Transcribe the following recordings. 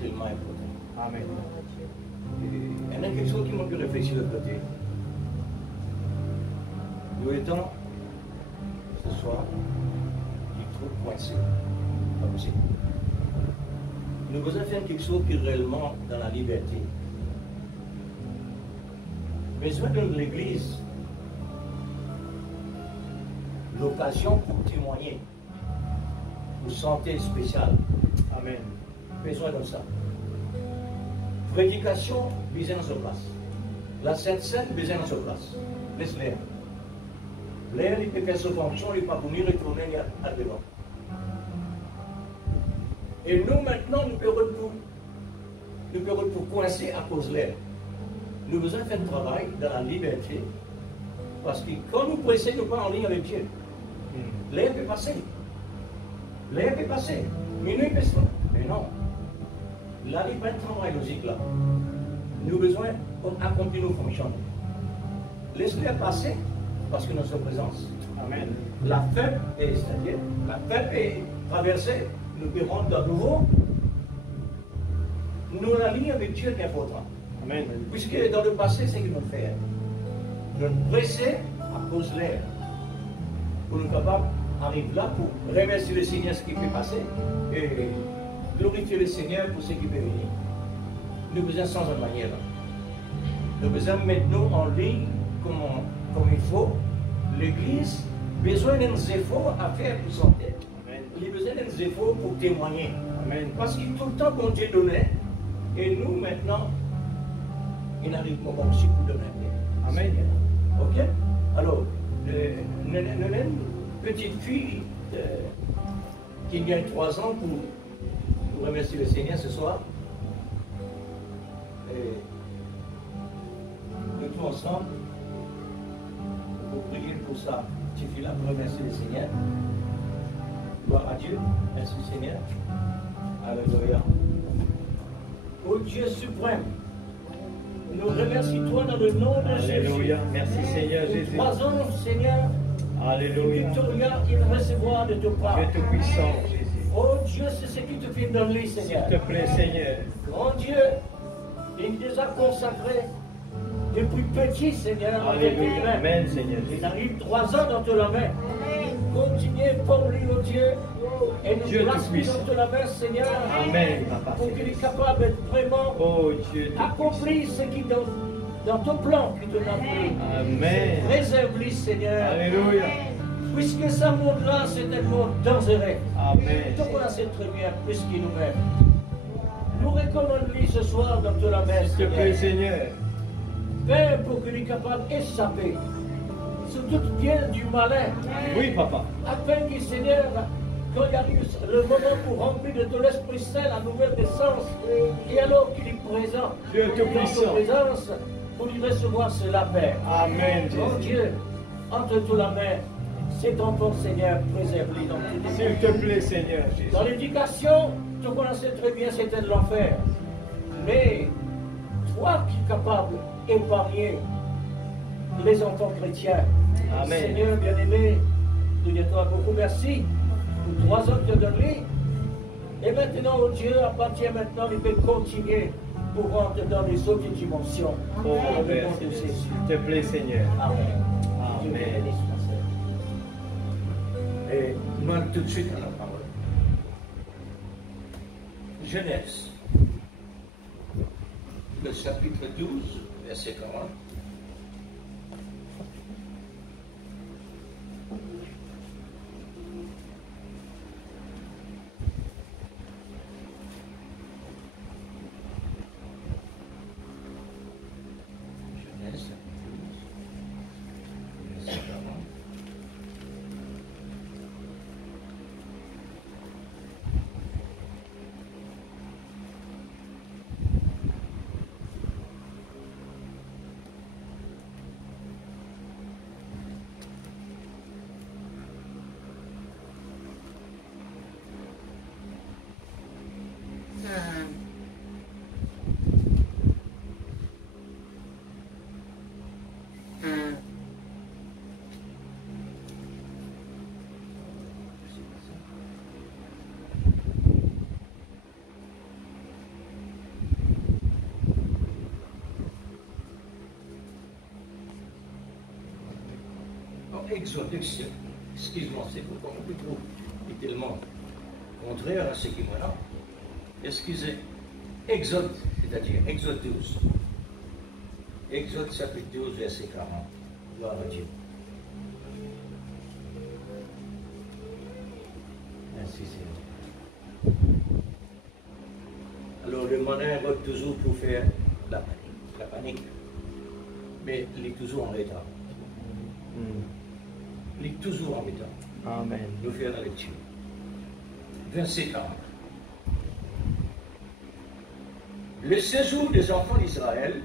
tellement important. Amen. Il y en a quelque chose qui m'a pu réfléchir de côté. Il est temps, ce soir, il est trop coincé. Pas possible. Nous devons faire quelque chose qui est réellement dans la liberté. Besoin de l'Église, l'occasion pour témoigner, pour santé spéciale. Amen. Besoin de ça. Prédication, besoin de sa place. La Sainte Seine, besoin de sa place. Laisse-les. L'air, il peut faire sa fonction, il ne peut pas venir retourner à devant. Et nous, maintenant, nous pouvons coincer à cause de l'air. Nous devons faire un travail dans la liberté. Parce que quand nous pressons, nous ne sommes pas en ligne avec Dieu. L'air peut passer. L'air peut passer. Mais nous, peut pas. Mais non. Là, il n'y a pas de travail logique là. Nous avons besoin d'accomplir nos fonctions. Laisse-les passer parce que nous sommes présence. Amen. La fête est, c'est-à-dire, la fête est traversée. Nous pouvons rentrer de nouveau. Nous, la ligne avec Dieu est importante. Amen. Puisque dans le passé, c'est ce que nous faisons. Nous nous pressons à cause de l'air. Pour nous capables d'arriver là pour remercier le Seigneur ce qui peut passer et glorifier le Seigneur pour ce qui peut venir. Nous besoin sans une manière. Nous besoin de mettre nous en ligne comme il faut. L'Église a besoin d'un effort à faire pour son tête. Il a besoin d'un effort pour témoigner. Amen. Parce que tout le temps qu'on Dieu donnait, et nous maintenant, il arrive au moment aussi pour donner. Amen. Ok? Alors, nous avons une petite fille qui vient 3 ans pour remercier le Seigneur ce soir. Et nous tous ensemble, pour prier pour ça, petite fille-là, pour remercier le Seigneur. Gloire à Dieu. Merci Seigneur. Alléluia. Ô Dieu suprême, nous remercions toi dans le nom de Jésus. Alléluia. Merci Seigneur Jésus. 3 ans, Seigneur. Alléluia. Victoria, il recevra de te part. Dieu tout-puissant, Jésus. Oh Dieu, c'est ce qui te fait donner, Seigneur. S'il te plaît, Seigneur. Grand Dieu, il nous a consacrés depuis petit, Seigneur. Alléluia. Amen, Seigneur Jésus. Il arrive 3 ans dans la main. Continuez pour lui, oh Dieu. Et nous Dieu plaçons tout-puissant. dans la main, Seigneur. Amen, Papa. Pour qu'il est capable d'être vraiment Oh Dieu accompli ce qui dans ton plan que tu as pris. Amen. Réserve-lui, Seigneur. Alléluia. Puisque ce monde-là, c'est un monde dangereux. Amen. Donc on a sait très bien, puisqu'il nous aime. Nous recommandons-lui ce soir dans toute la messe. S'il te plaît, Seigneur. Père, pour qu'il soit capable d'échapper sur toute pièce du malin. Oui, Papa. Afin que, Seigneur, quand il arrive le moment pour remplir de ton Esprit Saint la nouvelle naissance, et alors qu'il est présent, Dieu dans ta tout-puissant. présence, pour lui recevoir cela, Père. Amen, Mon Jésus. Dieu, entre tout la main, cet enfant, Seigneur, préserve-lui dans toutes les S'il te plaît, Seigneur Jésus. Dans l'éducation, tu connaissais très bien, c'était de l'enfer. Mais toi qui es capable d'épargner les enfants chrétiens, Amen. Seigneur bien-aimé, nous disons beaucoup merci pour 3 ans que tu as donné. Et maintenant, oh Dieu, à partir de maintenant, il peut continuer pour rentrer dans les autres dimensions. Oh, Dans le Père, nom de Jésus. s'il te plaît, Seigneur. Amen. Dieu te Amen. bénisse, ma sœur. Et moi, tout de suite à la parole. Genèse, le chapitre 12, verset 40. Genèse 12, verset 40. Exode, excuse-moi, c'est pourquoi on trouve tellement contraire à ce qui est là. Excusez, Exode, c'est-à-dire Exode 12. Exode chapitre 12, verset 40. Gloire à Dieu. Merci Seigneur. Alors le monnaie vote toujours pour faire la panique. Mais il est toujours en retard. Il est toujours en retard. Amen. Nous faisons la lecture. Verset 40. Le séjour des enfants d'Israël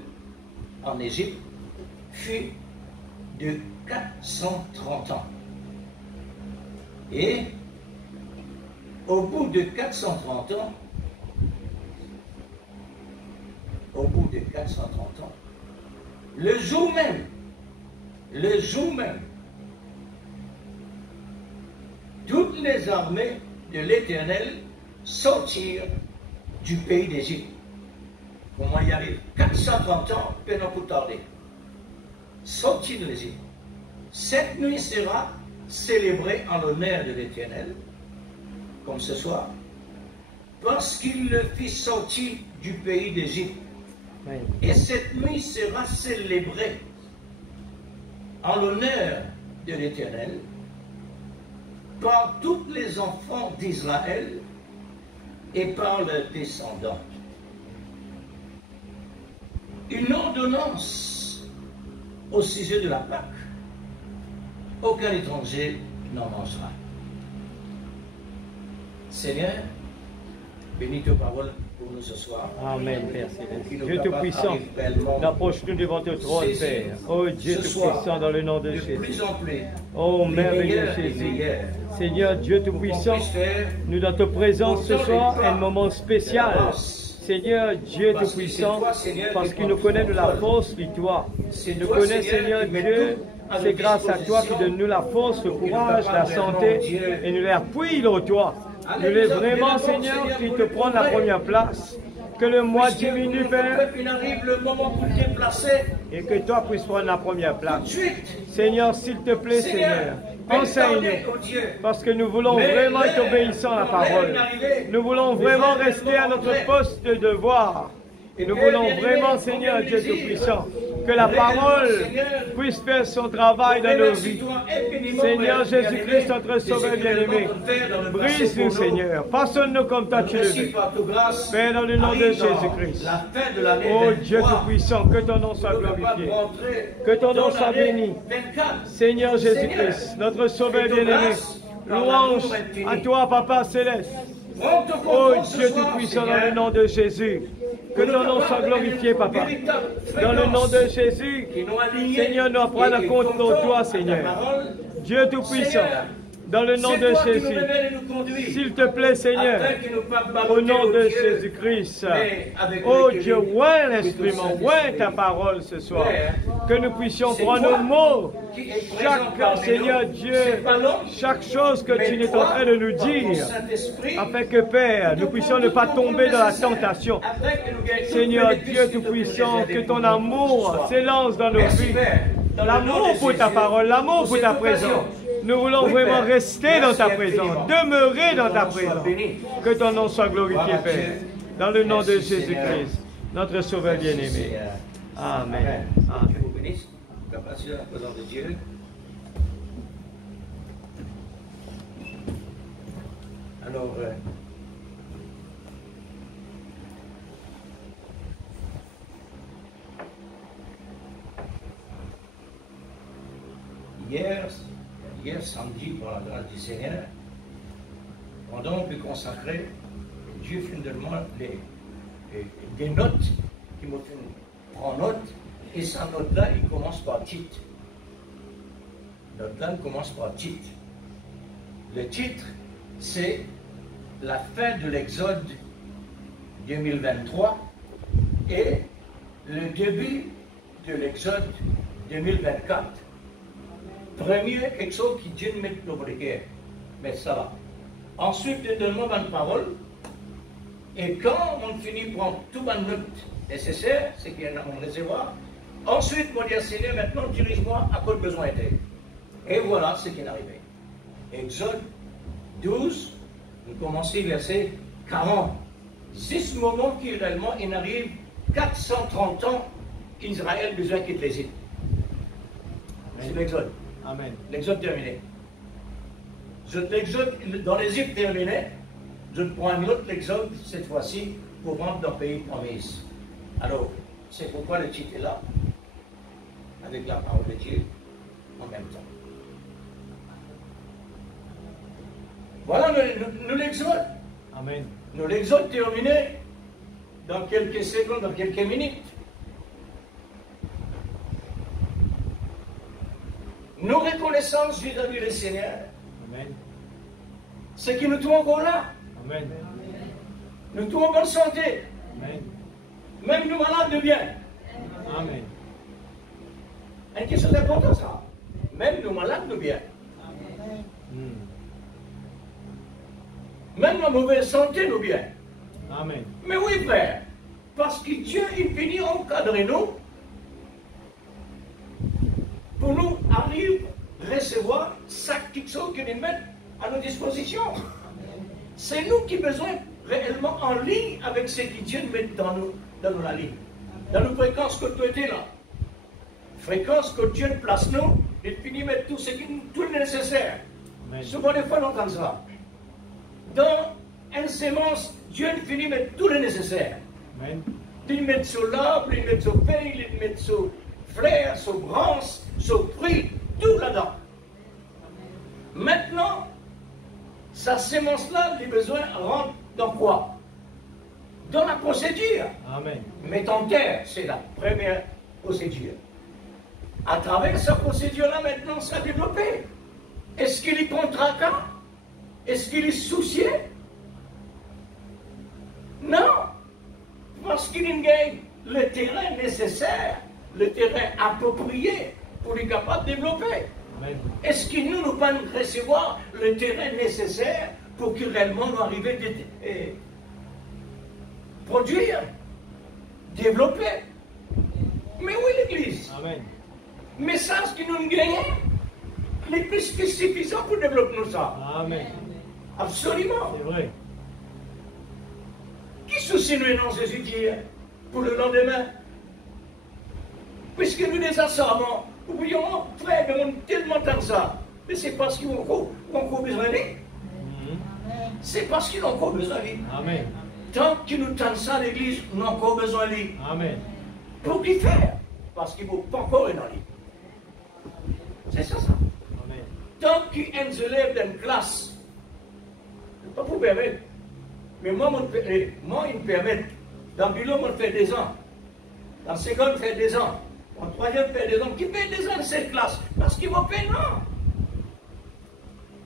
en Égypte fut de 430 ans. Et au bout de 430 ans, le jour même, toutes les armées de l'Éternel sortirent du pays d'Égypte. Comment y arrive? 430 ans, peine pour tarder. Sortis de l'Égypte. Cette nuit sera célébrée en l'honneur de l'Éternel, comme ce soir, parce qu'il le fit sortir du pays d'Égypte. Et cette nuit sera célébrée en l'honneur de l'Éternel par tous les enfants d'Israël et par leurs descendants. Une ordonnance au sujet de la Pâque. Aucun étranger n'en mangera. Seigneur, bénis tes paroles pour nous ce soir. Amen, Père Céleste. Dieu Tout-Puissant, approche-nous devant ton trône, Père. Oh Dieu Tout-Puissant, dans le nom de Jésus. Oh merveilleux Jésus. Seigneur Dieu Tout-Puissant, nous dans ta présence ce soir, un moment spécial. Seigneur Dieu Tout-Puissant, parce qu'il nous connaît de la force de toi. Il nous connaît, Seigneur Dieu, c'est grâce à toi qui donne nous la force, le courage, la santé, et nous l'appuyons en toi. Nous voulons vraiment, Seigneur, qui te prend la première place. Que le moi diminue, Père, et que toi puisses prendre la première place. Seigneur, s'il te plaît, Seigneur, enseigne-nous, parce que nous voulons vraiment être obéissants à la parole. Nous voulons vraiment rester à notre poste de devoir. Nous voulons vraiment, Seigneur Dieu Tout-Puissant, que la parole puisse faire son travail dans nos vies. Seigneur Jésus-Christ, notre Sauveur bien-aimé, brise-nous, Seigneur. Façonne-nous comme toi tu le veux. Père, dans le nom de Jésus-Christ. Oh Dieu Tout-Puissant, que ton nom soit glorifié. Que ton nom soit béni. Seigneur Jésus-Christ, notre Sauveur bien-aimé, louange à toi, Papa Céleste. Oh Dieu Tout-Puissant, dans le nom de Jésus. Que ton nom soit glorifié, Papa. Dans le nom de Jésus, Seigneur, nous apprenons compte de toi, Seigneur. Dieu Tout-Puissant, dans le nom de Jésus. S'il te plaît, Seigneur, au nom de Jésus-Christ. Oh Dieu, oint l'instrument, oint ta parole ce soir. Que nous puissions prendre nos mots. Chaque, Seigneur Dieu, chaque chose que tu es en train de nous dire, afin que, Père, nous puissions ne pas tomber dans la tentation. Seigneur Dieu Tout-Puissant, que ton amour s'élance dans nos vies. L'amour pour ta parole, l'amour pour ta présence. Nous voulons vraiment rester dans ta présence, demeurer dans ta présence. Que ton nom soit glorifié, Père. Dans le nom de Jésus-Christ, notre Sauveur bien-aimé. Amen. Amen. La présence de Dieu. Alors, hier samedi, par la grâce du Seigneur, pendant que consacrer, Dieu finalement des notes qui me font prendre note, et sa note-là, il commence par titre. Notre là, commence par titre. Le titre, c'est la fin de l'Exode 2023 et le début de l'Exode 2024. Premier Exode qui Dieu met le briquet, mais ça va. Ensuite, je donne une parole, et quand on finit par tout le note nécessaire, c'est qu'il y a mon réservoir, ensuite, mon Dieu Seigneur, maintenant dirige-moi à quoi le besoin était. Et voilà ce qui est arrivé. Exode 12, nous commençons verset 40. C'est ce moment qui réellement il arrive 430 ans qu'Israël besoin quitte l'Égypte. C'est l'Exode. Amen. L'Exode terminé. L'exode dans l'Égypte terminé. Je prends un autre Exode cette fois-ci pour rentrer dans le pays promis. Alors, c'est pourquoi le titre est là, avec la parole de Dieu en même temps. Voilà nous l'Exode. Amen. Nous l'Exode terminé dans quelques secondes, dans quelques minutes. Nos reconnaissances vis-à-vis du Seigneur, Amen. c'est que nous sommes encore là. Amen. Nous sommes en bonne santé. Amen. Même nous malades de bien. Amen. Une question d'importance, ça. Même nous malades de bien. Même la mauvaise santé nous bien. Amen. Mais oui, frère. Parce que Dieu, il finit encadrer nous pour nous arriver à recevoir chaque petite chose qu'il met à nos dispositions. C'est nous qui avons besoin réellement en ligne avec ce que Dieu met dans la ligne. Dans nos fréquences que tu étais là. Fréquences que Dieu place nous, il finit mettre tout ce qui tout le nécessaire. Amen. Souvent des fois, on entend ça. Dans une sémence, Dieu finit mettre tout le nécessaire. Amen. Il met sur l'arbre, il met sur paille, il met sur fleurs, sur branches, sur fruits, tout là-dedans. Maintenant, sa sémence-là, les besoins rentrent dans quoi? Dans la procédure. Amen. Mettre en terre, c'est la première procédure. À travers cette procédure-là, maintenant, ça a développé. Est-ce qu'il y prend tracas? Est-ce qu'il est soucié? Non. Parce qu'il gagne le terrain nécessaire, le terrain approprié pour être capable de développer. Amen. Est-ce que nous pouvons recevoir le terrain nécessaire pour que réellement nous arrivions à produire, développer? Mais oui, l'Église. Amen. Mais ça, ce que nous gagnons, n'est plus que suffisant pour développer nous ça. Amen. Absolument. C'est vrai. Qui soucie nous non Jésus dit pour le lendemain? Puisque nous les assommons, oublions, frère, mais on a tellement tant ça. Mais c'est parce qu'ils ont encore besoin de lui. C'est parce qu'ils ont encore besoin de lui. Amen. Tant qu'ils nous tendent ça, l'Église, nous avons encore besoin de lui. Amen. Pour qui faire? Parce qu'il ne vaut pas encore être dans lui. C'est ça, ça. Amen. Tant qu'un élève d'une classe, je ne peux pas vous permettre. Mais moi, il me permet. Dans le bureau, on fait 2 ans. Dans le second, on fait 2 ans. En troisième, on fait 2 ans. Qui fait 2 ans de cette classe? Parce qu'il va payer, non.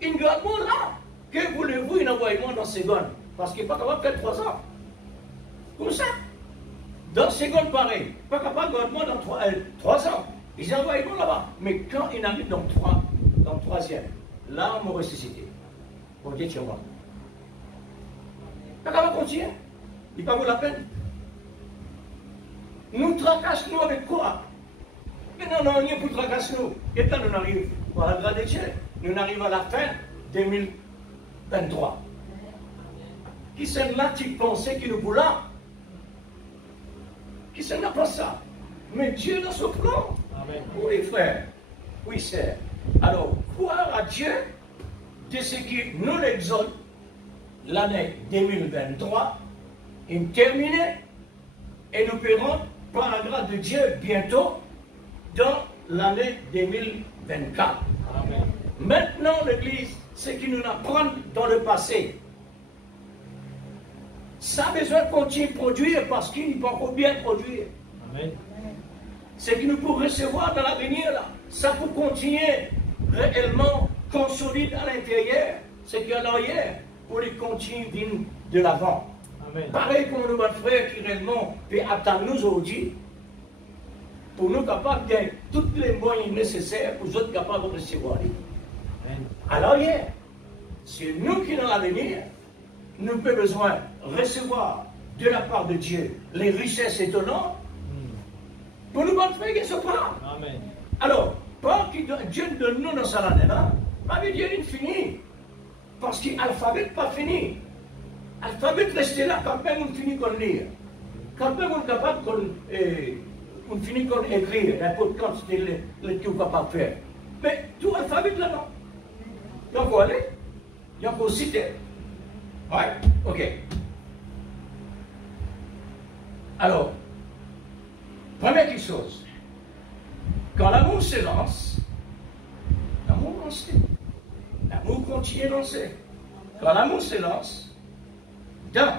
Il ne garde pas là. Que voulez-vous, il envoie moi dans le second? Parce qu'il n'est pas capable de faire 3 ans. Comme ça. Dans le second, pareil. Pas capable de garder moi dans 3 ans. Ils envoient moi là-bas. Mais quand il arrive dans le troisième, là, on m'a ressuscité. Pour dire, tu vois. Pas capable de continuer. Il ne vaut pas la peine. Nous tracassons nous avec quoi? Mais non, rien pour tracasser nous. Et quand nous arrivons, par la grâce de Dieu, nous arrivons à la fin 2023. Qui sont là qui pensaient qu'il nous voulait? Qui sont là pour ça? Mais Dieu dans son plan. Amen. Oui, frère. Oui, sœur. Alors, croire à Dieu de ce qui nous l'exode l'année 2023 est terminée et nous paierons par la grâce de Dieu bientôt dans l'année 2024. Amen. Maintenant, l'Église, ce qui nous apprend dans le passé, ça a besoin de continuer à produire parce qu'il ne peut encore bien produire. Amen. Ce que nous pouvons recevoir dans l'avenir, là, ça peut continuer réellement consolide à l'intérieur, ce qu'il y a l'arrière, pour les continuer de l'avant. Amen. Pareil comme notre frère qui réellement peut attendre nous aujourd'hui, pour nous capables de gagner tous les moyens nécessaires pour nous être capables de recevoir. Amen. À l'arrière, c'est nous qui dans l'avenir, nous avons besoin de recevoir de la part de Dieu les richesses étonnantes pour nous montrer qu'ils se parlent. Amen. Alors, pas que Dieu donne nous dans sa langue, là, mais Dieu est fini. Parce que l'alphabet n'est pas fini. L'alphabet reste là quand même on finit qu'on lire. Quand même on est capable qu'on finit qu'on écrire, n'importe quand c'est le tout capable de faire. Mais tout l'alphabet là-dedans. Il y a encore aller, il y a encore citer. Ouais, ok. Alors, première chose, quand l'amour se lance, l'amour lance. L'amour continue à lancer. Quand l'amour se lance, dans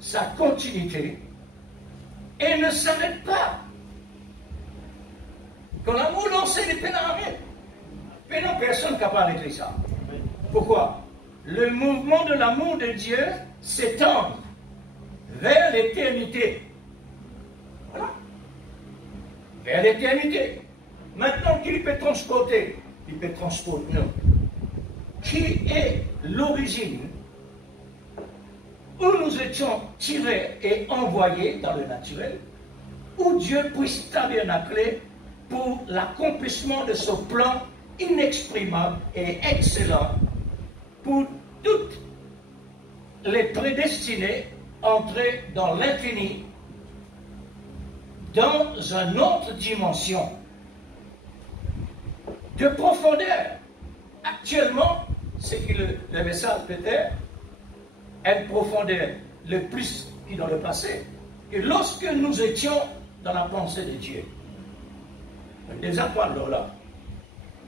sa continuité, et ne s'arrête pas. Quand l'amour lance, il est peine à arrêter. Mais non, personne n'est capable d'arrêter ça. Pourquoi? Le mouvement de l'amour de Dieu s'étend vers l'éternité. Voilà. Vers l'éternité. Maintenant qu'il peut transporter, il peut transporter nous. Qui est l'origine où nous étions tirés et envoyés dans le naturel, où Dieu puisse tabernacler pour l'accomplissement de ce plan inexprimable et excellent pour toutes les prédestinés entrer dans l'infini, dans une autre dimension de profondeur. Actuellement, c'est que le message peut-être une profondeur le plus que dans le passé. Et lorsque nous étions dans la pensée de Dieu, les apôtres là,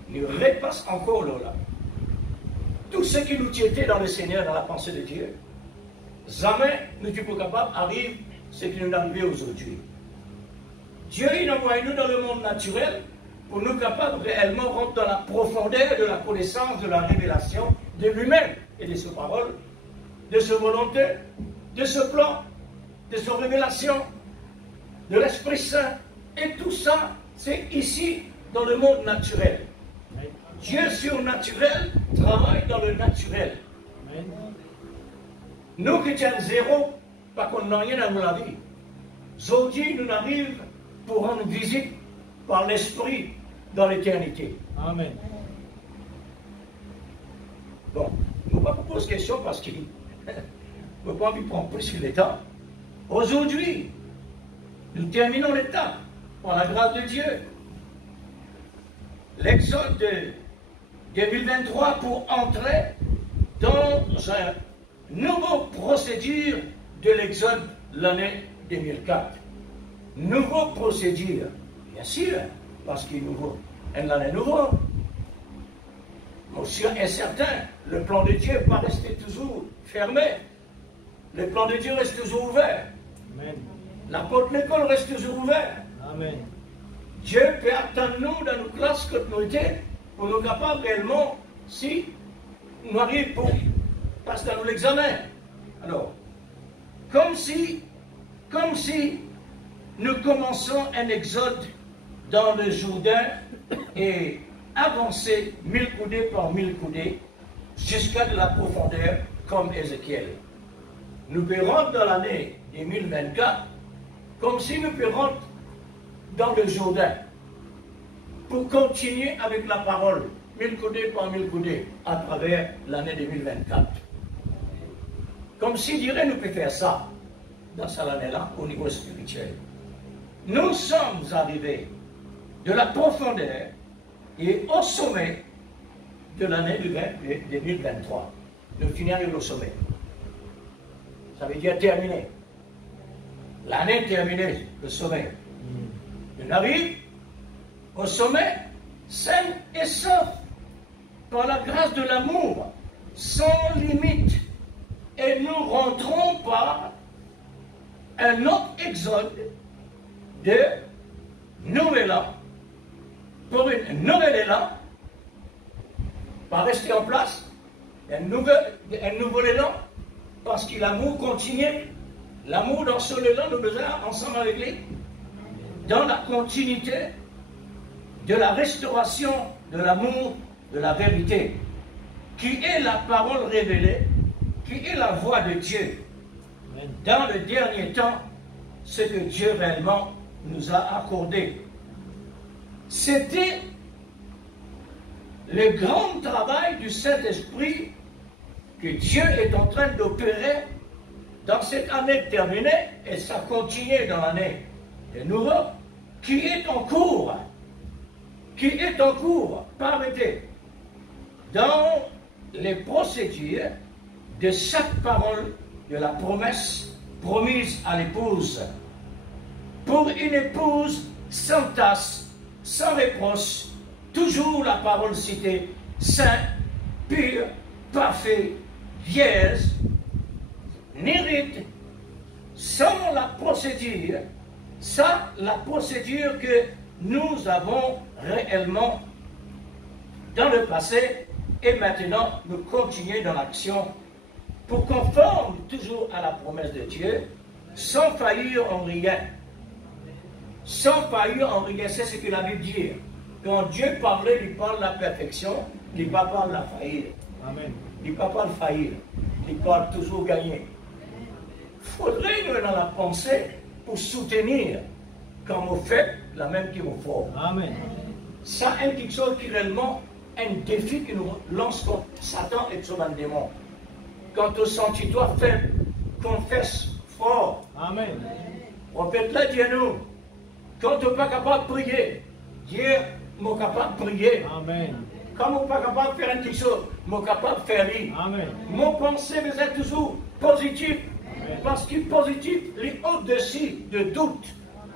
nous repassent encore là. Tout ce qui nous était dans le Seigneur, dans la pensée de Dieu, jamais nous ne sommes pas capables d'arriver ce qui nous est arrivé aujourd'hui. Dieu il envoie nous dans le monde naturel pour nous capables réellement rentrer dans la profondeur de la connaissance, de la révélation de lui-même et de ses paroles, de sa volonté, de ce plan, de sa révélation, de l'Esprit Saint. Et tout ça, c'est ici, dans le monde naturel. Dieu surnaturel travaille dans le naturel. Nous qui sommes zéro, pas qu'on n'a rien dans la vie. Aujourd'hui, nous arrivons pour rendre visite par l'Esprit dans l'éternité. Amen. Bon, je ne vais pas vous poser question parce que je ne veux pas vous prendre plus le temps. Aujourd'hui, nous terminons l'étape par la grâce de Dieu. L'exode de 2023 pour entrer dans une nouvelle procédure de l'exode l'année 2004. Nouveau procédure, bien sûr, parce qu'il est nouveau. Elle en est nouveau. Aussi incertain, le plan de Dieu ne va pas rester toujours fermé. Le plan de Dieu reste toujours ouvert. Amen. La porte de l'école reste toujours ouverte. Amen. Dieu peut attendre nous dans nos classes que nous étions pour nous capables réellement, si nous arrivons pour passer dans l'examen. Alors, comme si nous commençons un exode dans le Jourdain et avancer 1000 coudées par 1000 coudées jusqu'à de la profondeur comme Ézéchiel. Nous pouvons rentrer dans l'année 2024 comme si nous pouvions rentrer dans le Jourdain pour continuer avec la parole 1000 coudées par 1000 coudées à travers l'année 2024. Comme si dirait nous pouvons faire ça dans cette année-là au niveau spirituel. Nous sommes arrivés de la profondeur et au sommet de l'année 2023. Nous finirons au sommet. Ça veut dire terminé. L'année terminée, le sommet. On arrive au sommet, sain et sauf, par la grâce de l'amour, sans limite. Et nous rentrons par un autre exode de nouvel an, pour une nouvelle élan, pas rester en place, un nouvel élan, parce que l'amour continue. L'amour dans ce élan, nous besoin ensemble avec lui, dans la continuité de la restauration de l'amour, de la vérité, qui est la parole révélée, qui est la voix de Dieu. Dans le dernier temps, ce que Dieu réellement nous a accordé. C'était le grand travail du Saint-Esprit que Dieu est en train d'opérer dans cette année terminée, et ça continue dans l'année de nouveau, qui est en cours, pas arrêté, dans les procédures de chaque parole de la promesse promise à l'épouse, pour une épouse sans tache, sans reproche, toujours la parole citée, saint, pur, parfait, vierge, ni rite, sans la procédure, ça, la procédure que nous avons réellement dans le passé, et maintenant nous continuons dans l'action pour conforme toujours à la promesse de Dieu, sans faillir en rien. Sans faillir en rien, c'est ce que la Bible dit. Quand Dieu parlait, il parle de la perfection, il ne parle pas de la faillite. Amen. Il ne parle pas de faillir, il parle toujours gagner. Il faudrait nous dans la pensée pour soutenir quand on fait la même qu'il nous faut. Amen. Ça est quelque chose qui est réellement un défi que nous lance contre Satan et son démon. Quand tu sens toi faible, confesse fort. Amen. Répète-le, Dieu-nous. Quand tu n'es pas capable de prier, Dieu est capable de prier. Amen. Quand je ne suis pas capable de faire quelque chose, je suis capable de faire lui. Amen. Mon pensée est toujours positive. Amen. Parce que positif, il est au-dessus de doute.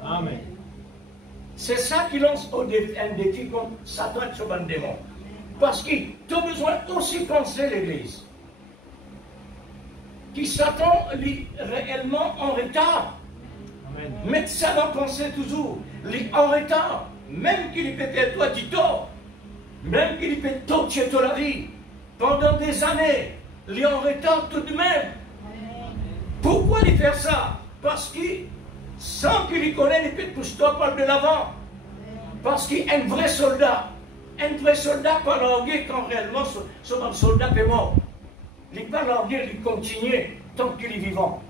Amen. C'est ça qui lance un défi contre Satan et son démon. Parce que tu as besoin aussi de penser l'Église. Qui Satan est réellement en retard. Amen. Mais ça va penser toujours. Il est en retard. Même qu'il peut faire toi du tort. Même qu'il peut torturer toute la vie. Pendant des années. Il est en retard tout de même. Pourquoi il fait ça? Parce que sans qu'il y connaisse, il peut pousser toi par de l'avant. Parce qu'il est un vrai soldat pas largué quand réellement son soldat est mort. Il n'est pas largué, il continue tant qu'il est vivant.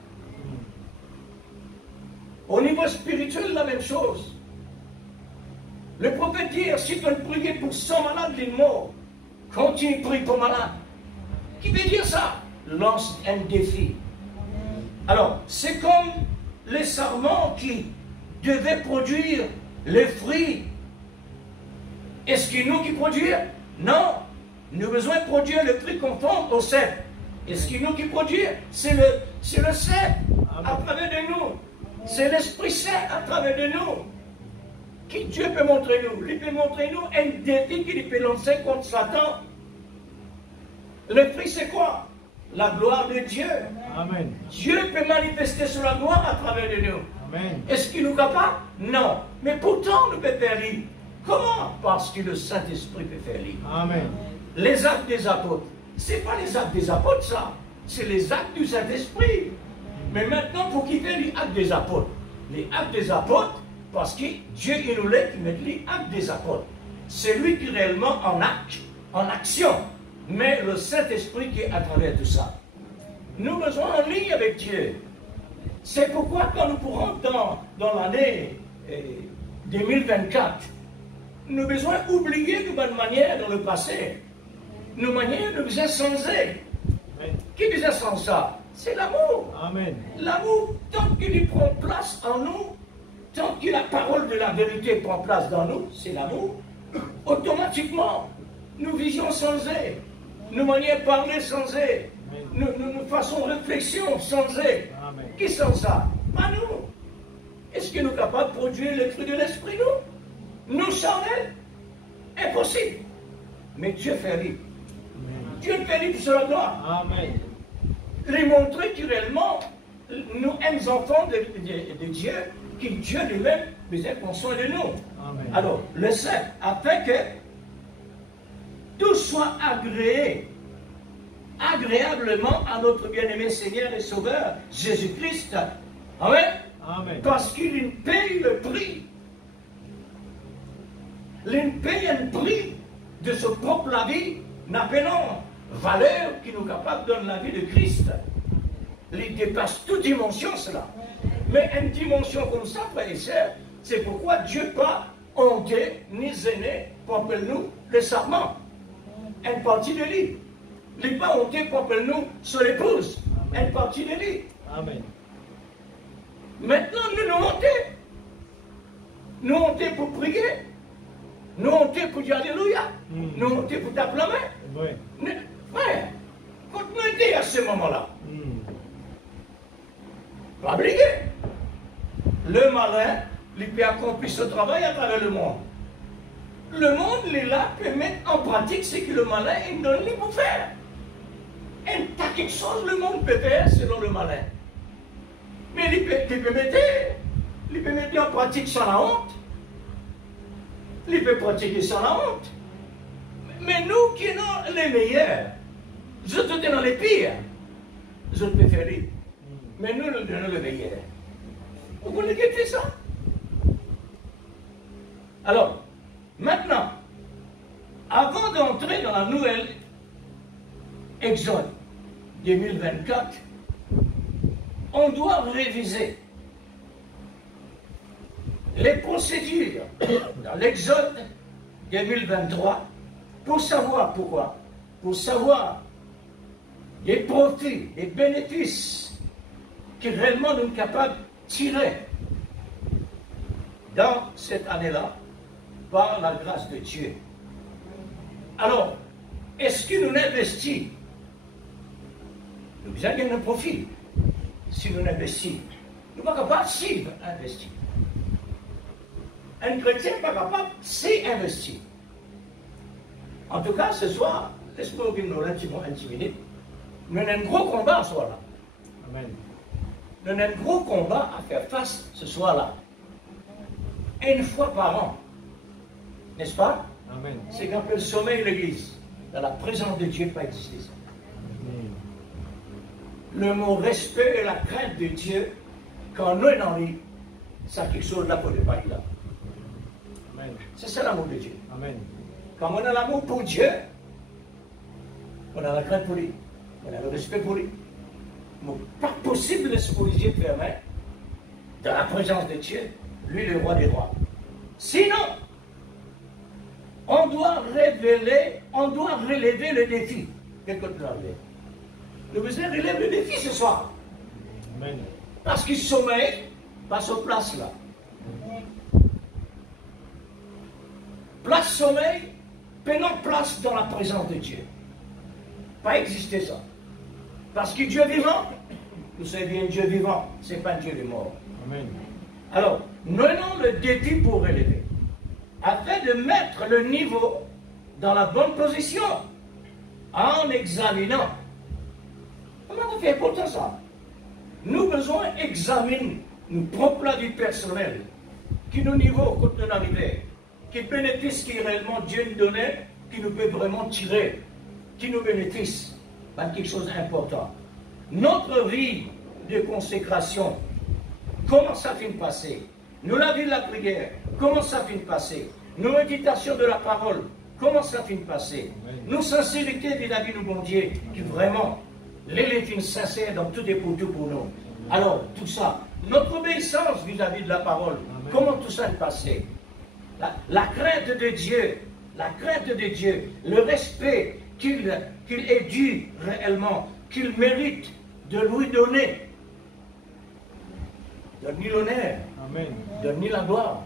Au niveau spirituel, la même chose. Le prophète dit, si tu as prié pour 100 malades, il est mort. Continue de prier pour malade. Qui veut dire ça? Lance un défi. Alors, c'est comme les sarments qui devaient produire les fruits. Est-ce que nous qui produisons? Non. Nous avons besoin de produire le fruit conforme au cep. Est-ce que nous qui produisons? C'est le cep à travers de nous. C'est l'Esprit Saint à travers de nous. Qui Dieu peut montrer nous? Il peut montrer nous un défi qu'il peut lancer contre Satan. Le fruit c'est quoi? La gloire de Dieu. Amen. Dieu peut manifester sur la gloire à travers de nous. Amen. Est-ce qu'il nous est capable? Non. Mais pourtant, nous pouvons faire lui. Comment? Parce que le Saint-Esprit peut faire lui. Amen. Les actes des apôtres. Ce n'est pas les actes des apôtres, ça. C'est les actes du Saint-Esprit. Mais maintenant, pour qui fait les actes des apôtres? Les actes des apôtres, parce que Dieu il nous l'a qui met les actes des apôtres. C'est lui qui est réellement en action. Mais le Saint-Esprit qui est à travers tout ça. Nous avons besoin en ligne avec Dieu. C'est pourquoi quand nous pourrons dans l'année 2024, nous avons besoin d'oublier de bonne manière dans le passé. Nos manières nous besoin changer. Qui besoin sans ça? C'est l'amour. Amen. L'amour, tant qu'il prend place en nous, tant que la parole de la vérité prend place dans nous, c'est l'amour, automatiquement, nous visions changer. Nos manières de parler changer. Nos façons de réflexion changer. Qui sont ça? Pas nous. Est-ce que nous sommes capables de produire les fruits de l'esprit, nous? Nous charnels? Impossible. Mais Dieu fait lui. Dieu fait lui pour la gloire. Amen. Lui montrer que réellement, nous sommes enfants de Dieu, que Dieu lui-même besoin prendre soin de nous. Amen. Alors, le Saint, afin que tout soit agréablement à notre bien-aimé Seigneur et Sauveur, Jésus-Christ. Amen. Amen. Parce qu'il paye le prix. Il paye un prix de son propre la vie, n'appelant valeur qui nous est capable de donner la vie de Christ. Il dépasse toute dimension cela. Mais une dimension comme ça, frères et sœurs, c'est pourquoi Dieu pas honté ni gêné pour appeler nous le sarment. une partie de lui. Les pas montés pour nous sur l'épouse. Une partie de lui. Amen. Maintenant, nous montons. Nous montons pour prier. Nous montons pour dire Alléluia. Nous montons pour t'acclamer. Oui. Frère, quand nous étions à ce moment-là, pas oublier. Le malin, il peut accomplir ce travail à travers le monde. Le monde, il est là, peut mettre en pratique ce que le malin il donne pour faire. Et t'as quelque chose le monde peut faire selon le malin. Mais il peut mettre en pratique sans la honte. Il peut pratiquer sans la honte. Mais nous qui sommes les meilleurs, nous autres dans les pires, nous autres préférés. Mais nous, nous donnons le meilleur. Vous connaissez ça? Alors, maintenant, avant d'entrer dans la nouvelle Exode 2024, on doit réviser les procédures dans l'Exode 2023 pour savoir pourquoi. Pour savoir les profits, les bénéfices que réellement nous sommes capables de tirer dans cette année-là par la grâce de Dieu. Alors, est-ce que nous investissons? Nous avons gagné un profit. Si nous investissons, nous ne sommes pas capables de suivre investir. Un chrétien n'est pas capable de s'investir. En tout cas, ce soir, laisse-moi nous relativement intimider. Nous avons un gros combat ce soir-là. Amen. Nous avons un gros combat à faire face ce soir-là. Une fois par an. N'est-ce pas? Amen. C'est qu'on appelle le sommeil de l'Église. Dans la présence de Dieu, pas exister ça. Le mot respect et la crainte de Dieu, quand nous sommes dans lui, ça quelque chose là pour ne pas là. Amen. C'est ça l'amour de Dieu. Amen. Quand on a l'amour pour Dieu, on a la crainte pour lui, on a le respect pour lui. Mais pas possible de se poser fermé dans la présence de Dieu, lui le roi des rois. Sinon, on doit relever le défi. Quel côté nous vous relève le défi ce soir. Amen. Parce qu'il sommeille, pas sur place là. Place sommeil, prenons place dans la présence de Dieu. Pas exister ça. Parce que Dieu vivant, vous savez bien, Dieu vivant, ce n'est pas Dieu des morts. Amen. Alors, nous avons le défi pour relever, afin de mettre le niveau dans la bonne position, en examinant. Comment on fait important ça? Nous besoin d'examiner nos propres vie personnelle, qui nous niveau quand nous arrivons, qui bénéfice qui réellement Dieu nous donnait, qui nous peut vraiment tirer, qui nous bénéficie, ben, quelque chose d'important. Notre vie de consécration, comment ça finit de passer? Nous la vie de la prière, comment ça finit de passer? Nos méditations de la parole, comment ça finit de passer? Nos sincérités vis-à-vis de bon Dieu, qui vraiment, les filles sincères dans tout et pour tout pour nous. Alors, tout ça, notre obéissance vis-à-vis de la parole, amen. Comment tout ça est passé? La crainte de Dieu, le respect qu'il est dû réellement, qu'il mérite de lui donner. Donne-lui l'honneur, donne-lui la gloire,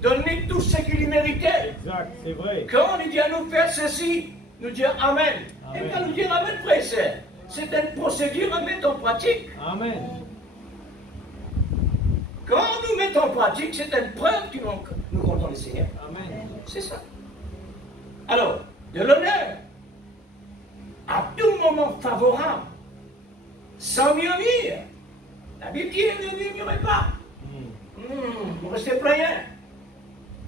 donne-lui tout ce qu'il méritait. Exact, c'est vrai. Quand on dit à nous faire ceci, nous dire Amen. Amen. Et quand nous dire Amen, frère, c'est une procédure à mettre en pratique. Amen. Quand nous mettons en pratique, c'est une preuve que nous comptons le Seigneur. Amen. C'est ça. Alors, de l'honneur, à tout moment favorable, sans murmure. La Bible dit ne murmurez pas. Vous restez plaisant.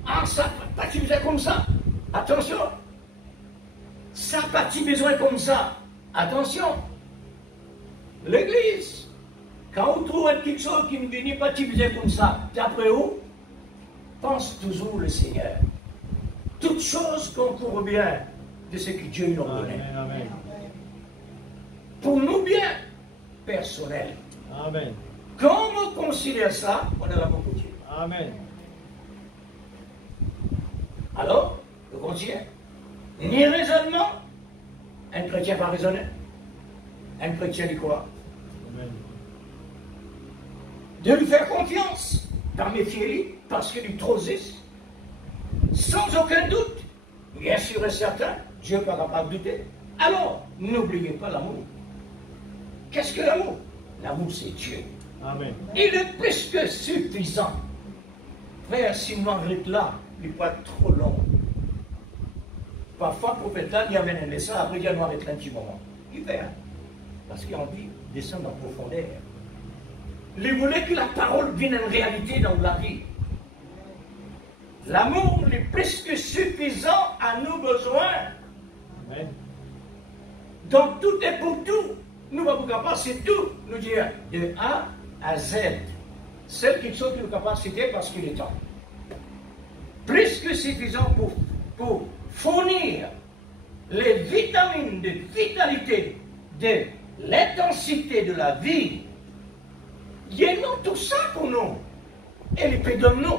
Ah, ça, pas tu besoin comme ça. Attention. Ça, pas tu besoin comme ça. Attention. L'église, quand on trouve quelque chose qui ne vient pas tu besoin comme ça, d'après où, pense toujours le Seigneur. Toutes choses concourent bien de ce que Dieu nous a donné. Amen. Pour nous bien personnel. Amen. Quand on considère ça, on a l'amour pour Dieu. Amen. Alors, le continue. Ni raisonnement, Un chrétien va raisonner. Un chrétien dit quoi? De lui faire confiance, par méfier-lui, parce qu'il est trop zeste. Sans aucun doute, bien sûr et certain, Dieu n'est pas capable de douter. Alors, n'oubliez pas l'amour. Qu'est-ce que l'amour? L'amour, c'est Dieu. Amen. Il est plus que suffisant. Frère, si nous arrêtons là, il va être trop long. Parfois, le prophète là, il amène un message, après il nous arrête un petit moment. Il fait, parce qu'il a envie de descendre en profondeur. Il voulait que la parole vienne en réalité dans la vie. L'amour est plus que suffisant à nos besoins. Amen. Donc tout est pour tout. Nous sommes capables, c'est tout. Nous dire de A à Z. C'est quelque chose que nous sommes capables de citer parce qu'il est temps. Plus que suffisant pour fournir les vitamines de vitalité, de l'intensité de la vie. Il y a non tout ça pour nous. Et les paix donne nous.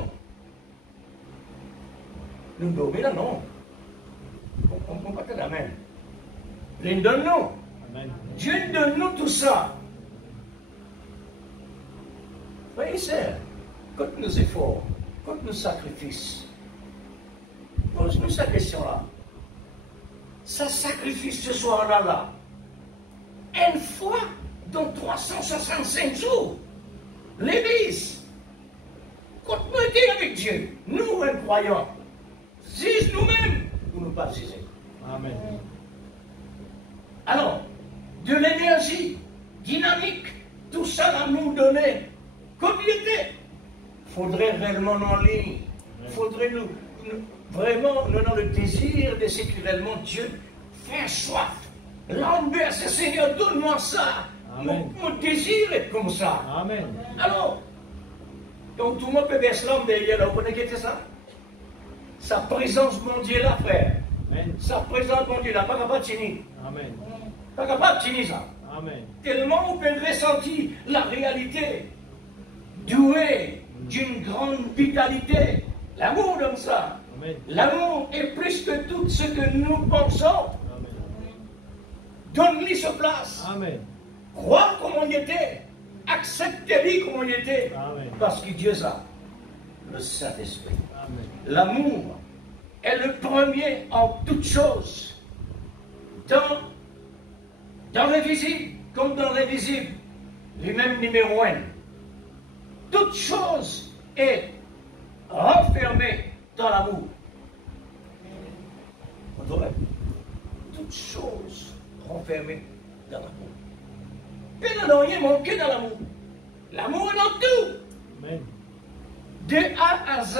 Nous dormons là, non. On ne comprend pas la même. Il donne nous. Amen. Dieu donne nous tout ça. Frères et sœurs, quand nous efforts, quand nous sacrifices, pose-nous cette question-là. Ça sacrifice ce soir-là, une fois dans 365 jours, l'Église, quand nous étions avec Dieu, nous, un croyant, si nous-mêmes, nous ne pas juger. Amen. Alors, de l'énergie dynamique, tout ça va nous donner comme il était. Il faudrait réellement nous en ligne. Il faudrait vraiment nous dans le désir de ce que réellement Dieu fait soif. L'envers, Seigneur, donne-moi ça. Mon désir est comme ça. Amen. Alors, donc tout le monde peut baisser l'homme derrière là. Vous connaissez ça? Sa présence, mon Dieu, là, frère. Amen. Sa présence, mon Dieu, là, pas capable de tenir. Amen. Pas capable de tenir ça. Amen. Tellement on peut ressentir la réalité, doué d'une grande vitalité. L'amour donne ça. Amen. L'amour est plus que tout ce que nous pensons. Amen. Donne-lui sa place. Amen. Crois comme on y était. Acceptez-lui comme on y était. Amen. Parce que Dieu a le Saint-Esprit. Amen. L'amour est le premier en toutes choses. Dans l'invisible comme dans l'invisible, les mêmes numéro 1. Toute chose est renfermée dans l'amour. Toute chose renfermée dans l'amour. Il n'y a rien manqué dans l'amour. L'amour est dans tout. Amen. De A à Z.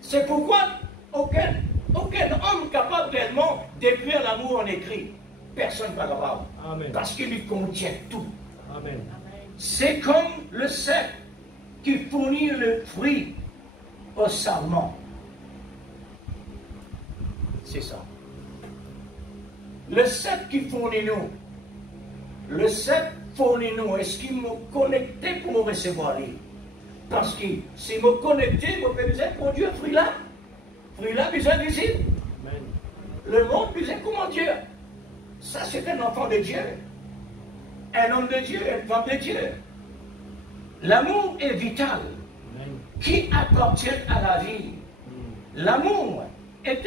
C'est pourquoi aucun homme capable réellement d'écrire l'amour en écrit. Personne n'est pas capable. Amen. Parce qu'il lui contient tout. Amen. C'est comme le cep qui fournit le fruit au sarment. C'est ça. Le cep qui fournit nous. Le cep fournit nous. Est-ce qu'il m'a connecté pour me recevoir lui? Parce que si je me connecté, je peux besoin de produire un fruit là. Fruit là, besoin visible. Amen. Le monde besoin comment Dieu. Ça, c'est un enfant de Dieu. Un homme de Dieu, une femme de Dieu. L'amour est vital. Amen. Qui appartient à la vie. L'amour est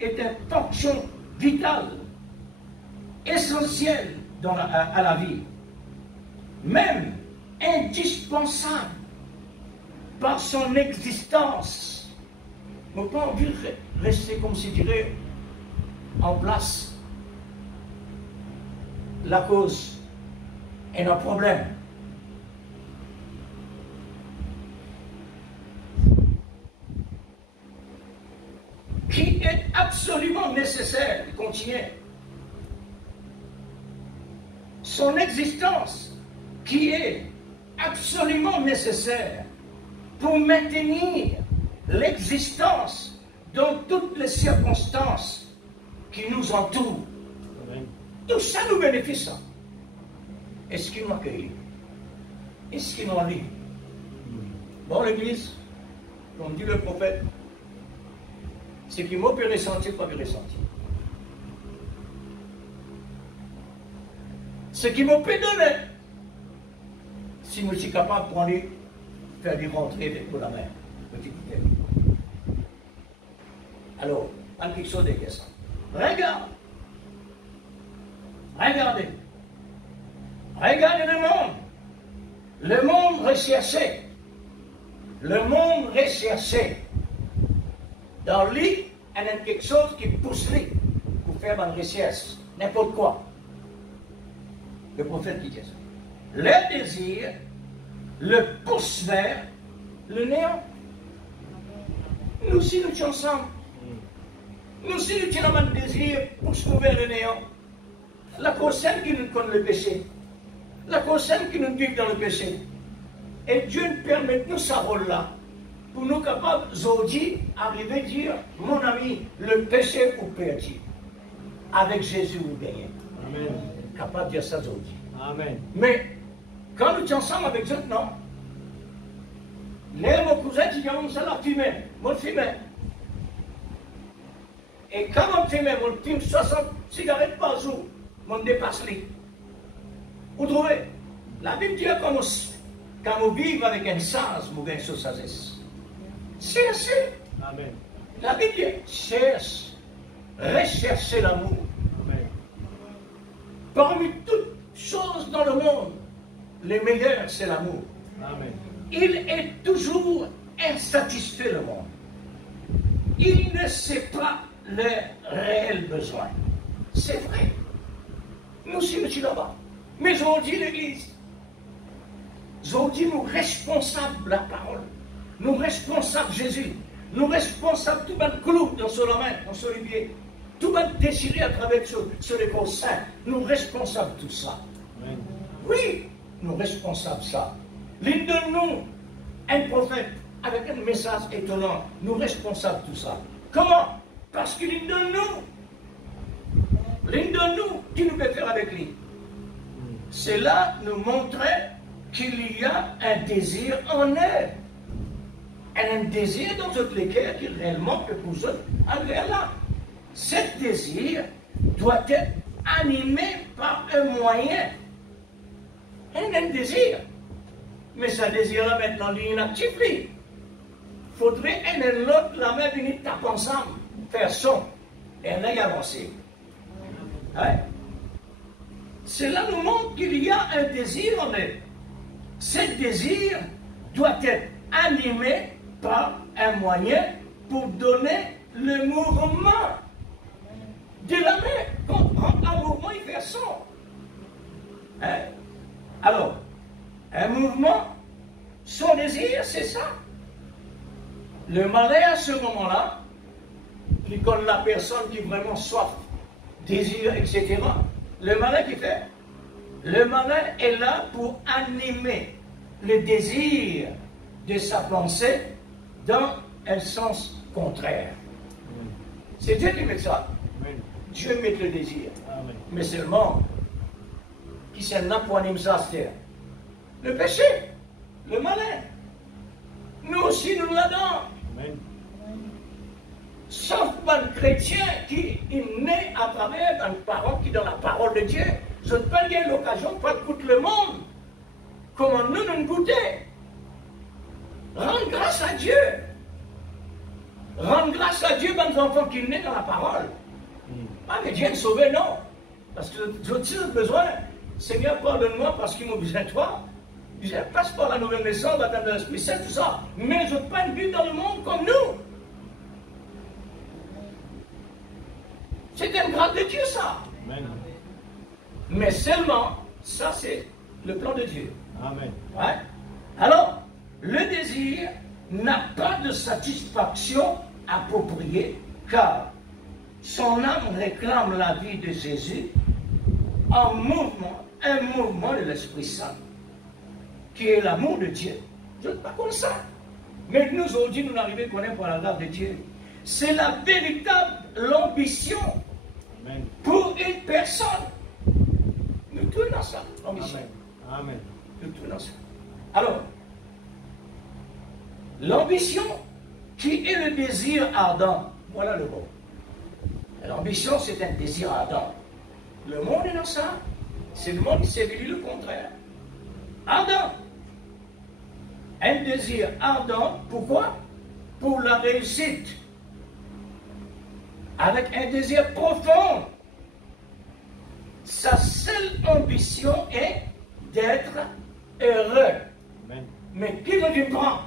une fonction vitale, essentielle à la vie. Même indispensable par son existence. On n'a pas envie de rester, comme si dirait, en place. La cause est un problème. Qui est absolument nécessaire de continuer. Son existence qui est absolument nécessaire pour maintenir l'existence dans toutes les circonstances qui nous entourent. Amen. Tout ça nous bénéficie. Est-ce qu'il m'a accueilli? Est-ce qu'il m'a dit? Bon, l'Église, comme dit le prophète, ce qui m'a pu ressentir, pas pu ressentir. ce qui me peut donner. Si je suis capable de prendre, faire des rentrées avec la main. Alors, en quelque chose de ça. Regarde. Regardez. Regardez le monde. Le monde recherché. Le monde recherché. Dans lui, il y a quelque chose qui pousse lui pour faire une recherche. N'importe quoi. Le prophète qui dit ça. Le désir le pousse vers le néant. Nous aussi, nous sommes ensemble. Nous aussi, nous avons un désir pousse nous vers le néant. La cause qui nous connaît le péché. La cause qui nous vit dans le péché. Et Dieu nous permet nous sa rôle-là pour nous capables aujourd'hui arriver à dire, mon ami, le péché ou perdu. Avec Jésus ou gagné. Amen. Capable de dire ça aujourd'hui. Amen. Mais quand nous sommes ensemble avec eux, non. Là, mon cousin dit, on s'en a fumé. Mon fumé. Et quand on fume 60 cigarettes par jour, on dépasse les. Vous trouvez? La Bible dit quand on vit avec un sens, on gagne sur sa cesse. Cherchez. Amen. La Bible dit, cherche, recherchez l'amour. Amen. Parmi toutes choses dans le monde, le meilleur, c'est l'amour. Amen. Il est toujours insatisfait, le monde. Il ne sait pas leurs réels besoins. C'est vrai. Nous aussi, nous sommes là-bas. Mais aujourd'hui, l'Église, aujourd'hui, nous responsables de la parole. Nous responsables Jésus. Nous responsables tout le clou dans son main, dans son olivier. Tout le déchiré à travers sur les corps saints. Nous responsables de tout ça. Amen. Oui, nous responsables de ça. L'une de nous, un prophète, avec un message étonnant, nous responsables de tout ça. Comment? Parce que l'une de nous, qui nous peut faire avec lui? Cela nous montrait qu'il y a un désir en eux. Un désir dans toutes les cœurs qui réellement peut pousser envers là. Ce désir doit être animé par un moyen. Un désir. Mais ce désir-là maintenant, il est inactif. Il faudrait un et l'autre la même venir taper ensemble, faire son, et on aille avancer. Hein? Cela nous montre qu'il y a un désir en eux. Ce désir doit être animé par un moyen pour donner le mouvement de la main. Quand un mouvement, il fait son. Hein? Alors, un mouvement, son désir, c'est ça. Le malin à ce moment-là, qui connaît la personne qui vraiment soif, désir, etc. Le malin qui fait, le malin est là pour animer le désir de sa pensée dans un sens contraire. C'est Dieu qui met ça. Amen. Dieu met le désir. Amen. Mais seulement, qui s'en a pour animer ça, c'est le péché, le malin. Nous aussi, nous l'avons. Sauf un chrétien qui est né à travers une parole qui est dans la parole de Dieu. Je ne peux pas gagner l'occasion pour écouter le monde. Comment nous goûter. Rendre grâce à Dieu. Rendre grâce à Dieu dans les enfants qui sont nés dans la parole. Ah, mais Dieu est sauvé, non. Parce que j'ai aussi besoin. Seigneur, pardonne-moi parce qu'il m'a besoin de toi. Je passe par la nouvelle naissance, baptême de l'Esprit Saint, tout ça. Mais je n'ai pas une vie dans le monde comme nous. C'est un grâce de Dieu, ça. Amen. Mais seulement, ça, c'est le plan de Dieu. Amen. Ouais? Alors, le désir n'a pas de satisfaction appropriée, car son âme réclame la vie de Jésus en mouvement, un mouvement de l'Esprit Saint, qui est l'amour de Dieu. Je ne sais pas comme ça. Mais nous, aujourd'hui, nous n'arrivons à connaître par la grâce de Dieu. C'est la véritable ambition pour une personne. Nous tous dans ça, l'ambition. Amen. Nous tous dans ça. Alors, l'ambition qui est le désir ardent, voilà le mot. L'ambition, c'est un désir ardent. Le monde est dans ça. C'est le monde qui s'est vécu le contraire. Ardent. Un désir ardent, pourquoi? Pour la réussite. Avec un désir profond. Sa seule ambition est d'être heureux. Amen. Mais qui devient prend?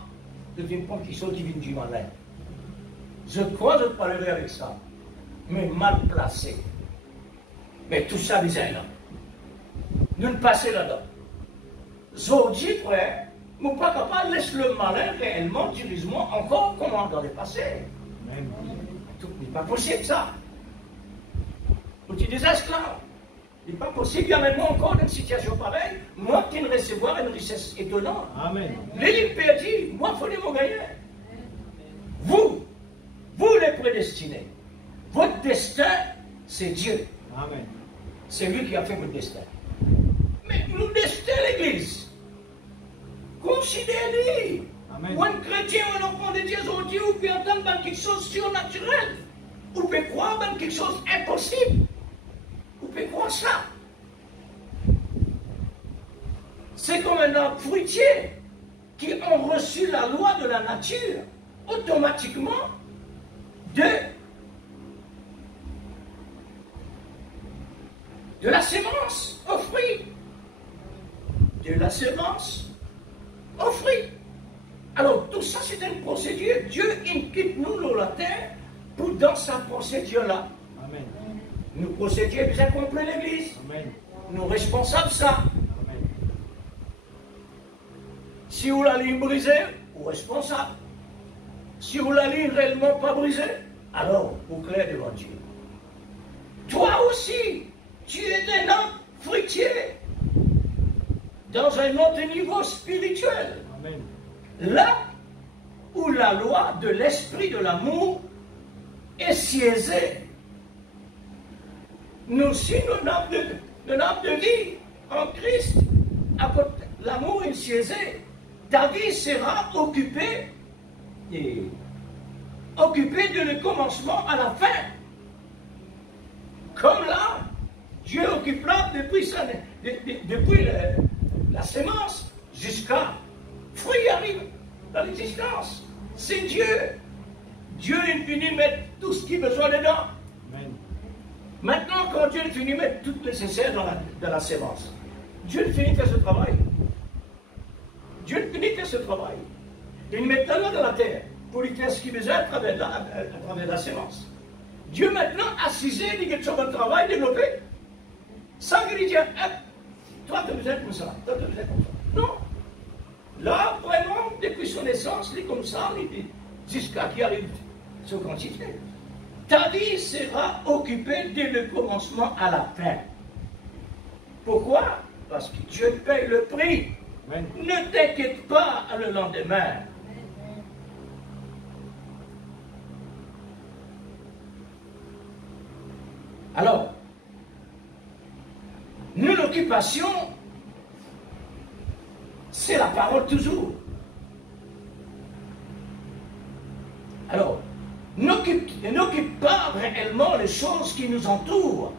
Devient prend qui sont qui viennent du malin. Je crois que je parlerai avec ça. Mais mal placé. Mais tout ça, disait là. Nous ne passer là-dedans. Zodi, frère, nous ne sommes pas capables de laisser le malin réellement, dirige-moi encore comment on doit le passer. Tout n'est pas possible ça. Vous dites des esclaves. Il n'est pas possible, il y a maintenant encore une situation pareille. Moi qui ne recevoir une richesse étonnante. Amen. Les perdus, moi il faut les gagner. Vous les prédestinés. Votre destin, c'est Dieu. Amen. C'est lui qui a fait votre destin. Mais nous destin l'Église. Considérez. Amen. Ou un chrétien ou un enfant de Dieu aujourd'hui, ou peut entendre dans quelque chose de surnaturel. Ou peut croire dans quelque chose d'impossible. Ou peut croire ça. C'est comme un arbre fruitier qui ont reçu la loi de la nature automatiquement de la sémence au fruit. De la sémence au fruit. Alors, tout ça, c'est une procédure. Dieu quitte nous la terre pour dans sa procédure-là. Amen. Nous procédure bien compris l'Église. Amen. Nous responsables ça. Amen. Si vous la ligne brisée, vous responsable. Si vous la ligne réellement pas brisée, alors vous clair devant Dieu. Toi aussi, tu es un homme fruitier dans un autre niveau spirituel. Amen. Là où la loi de l'esprit de l'amour est siégée. Nous aussi, nos nappes de vie en Christ, l'amour est siégé. Ta vie sera occupée de le commencement à la fin. Comme là, Dieu occupera depuis la sémence jusqu'à fruit arrive dans l'existence. C'est Dieu. Dieu est fini de mettre tout ce qu'il a besoin dedans. Amen. Maintenant, quand Dieu finit de mettre tout le nécessaire dans la sémence, Dieu finit de faire ce travail. Dieu finit de faire ce travail. Il met là dans la terre pour lui faire ce qu'il besoin à travers la sémence. Dieu maintenant assisé, il dit que tu as un travail développé, sans qu'il dise, toi tu as besoin comme ça, toi tu as besoin comme ça. Non. Là, vraiment, depuis son naissance, il est comme ça, jusqu'à qu'il arrive ce quantité. Ta vie sera occupée dès le commencement à la fin. Pourquoi? Parce que Dieu paye le prix. Amen. Ne t'inquiète pas le lendemain. Alors, nous, l'occupation, c'est la parole toujours. Alors, n'occupe pas réellement les choses qui nous entourent.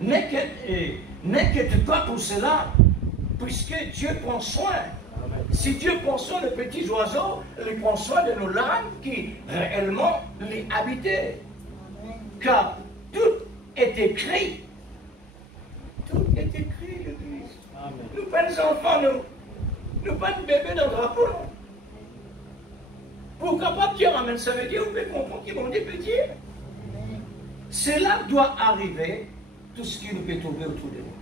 N'inquiète pas pour cela, puisque Dieu prend soin. Amen. Si Dieu prend soin des petits oiseaux, il prend soin de nos langues qui réellement les habitaient. Car tout est écrit. Tout est écrit, l'Église. Nous pas des enfants, nous pas de bébés dans le drapeau. Non. Pour capable Dieu ramène ça veut dire, vous pouvez comprendre qu'ils vont des petits. Cela doit arriver, tout ce qui nous peut trouver autour de nous.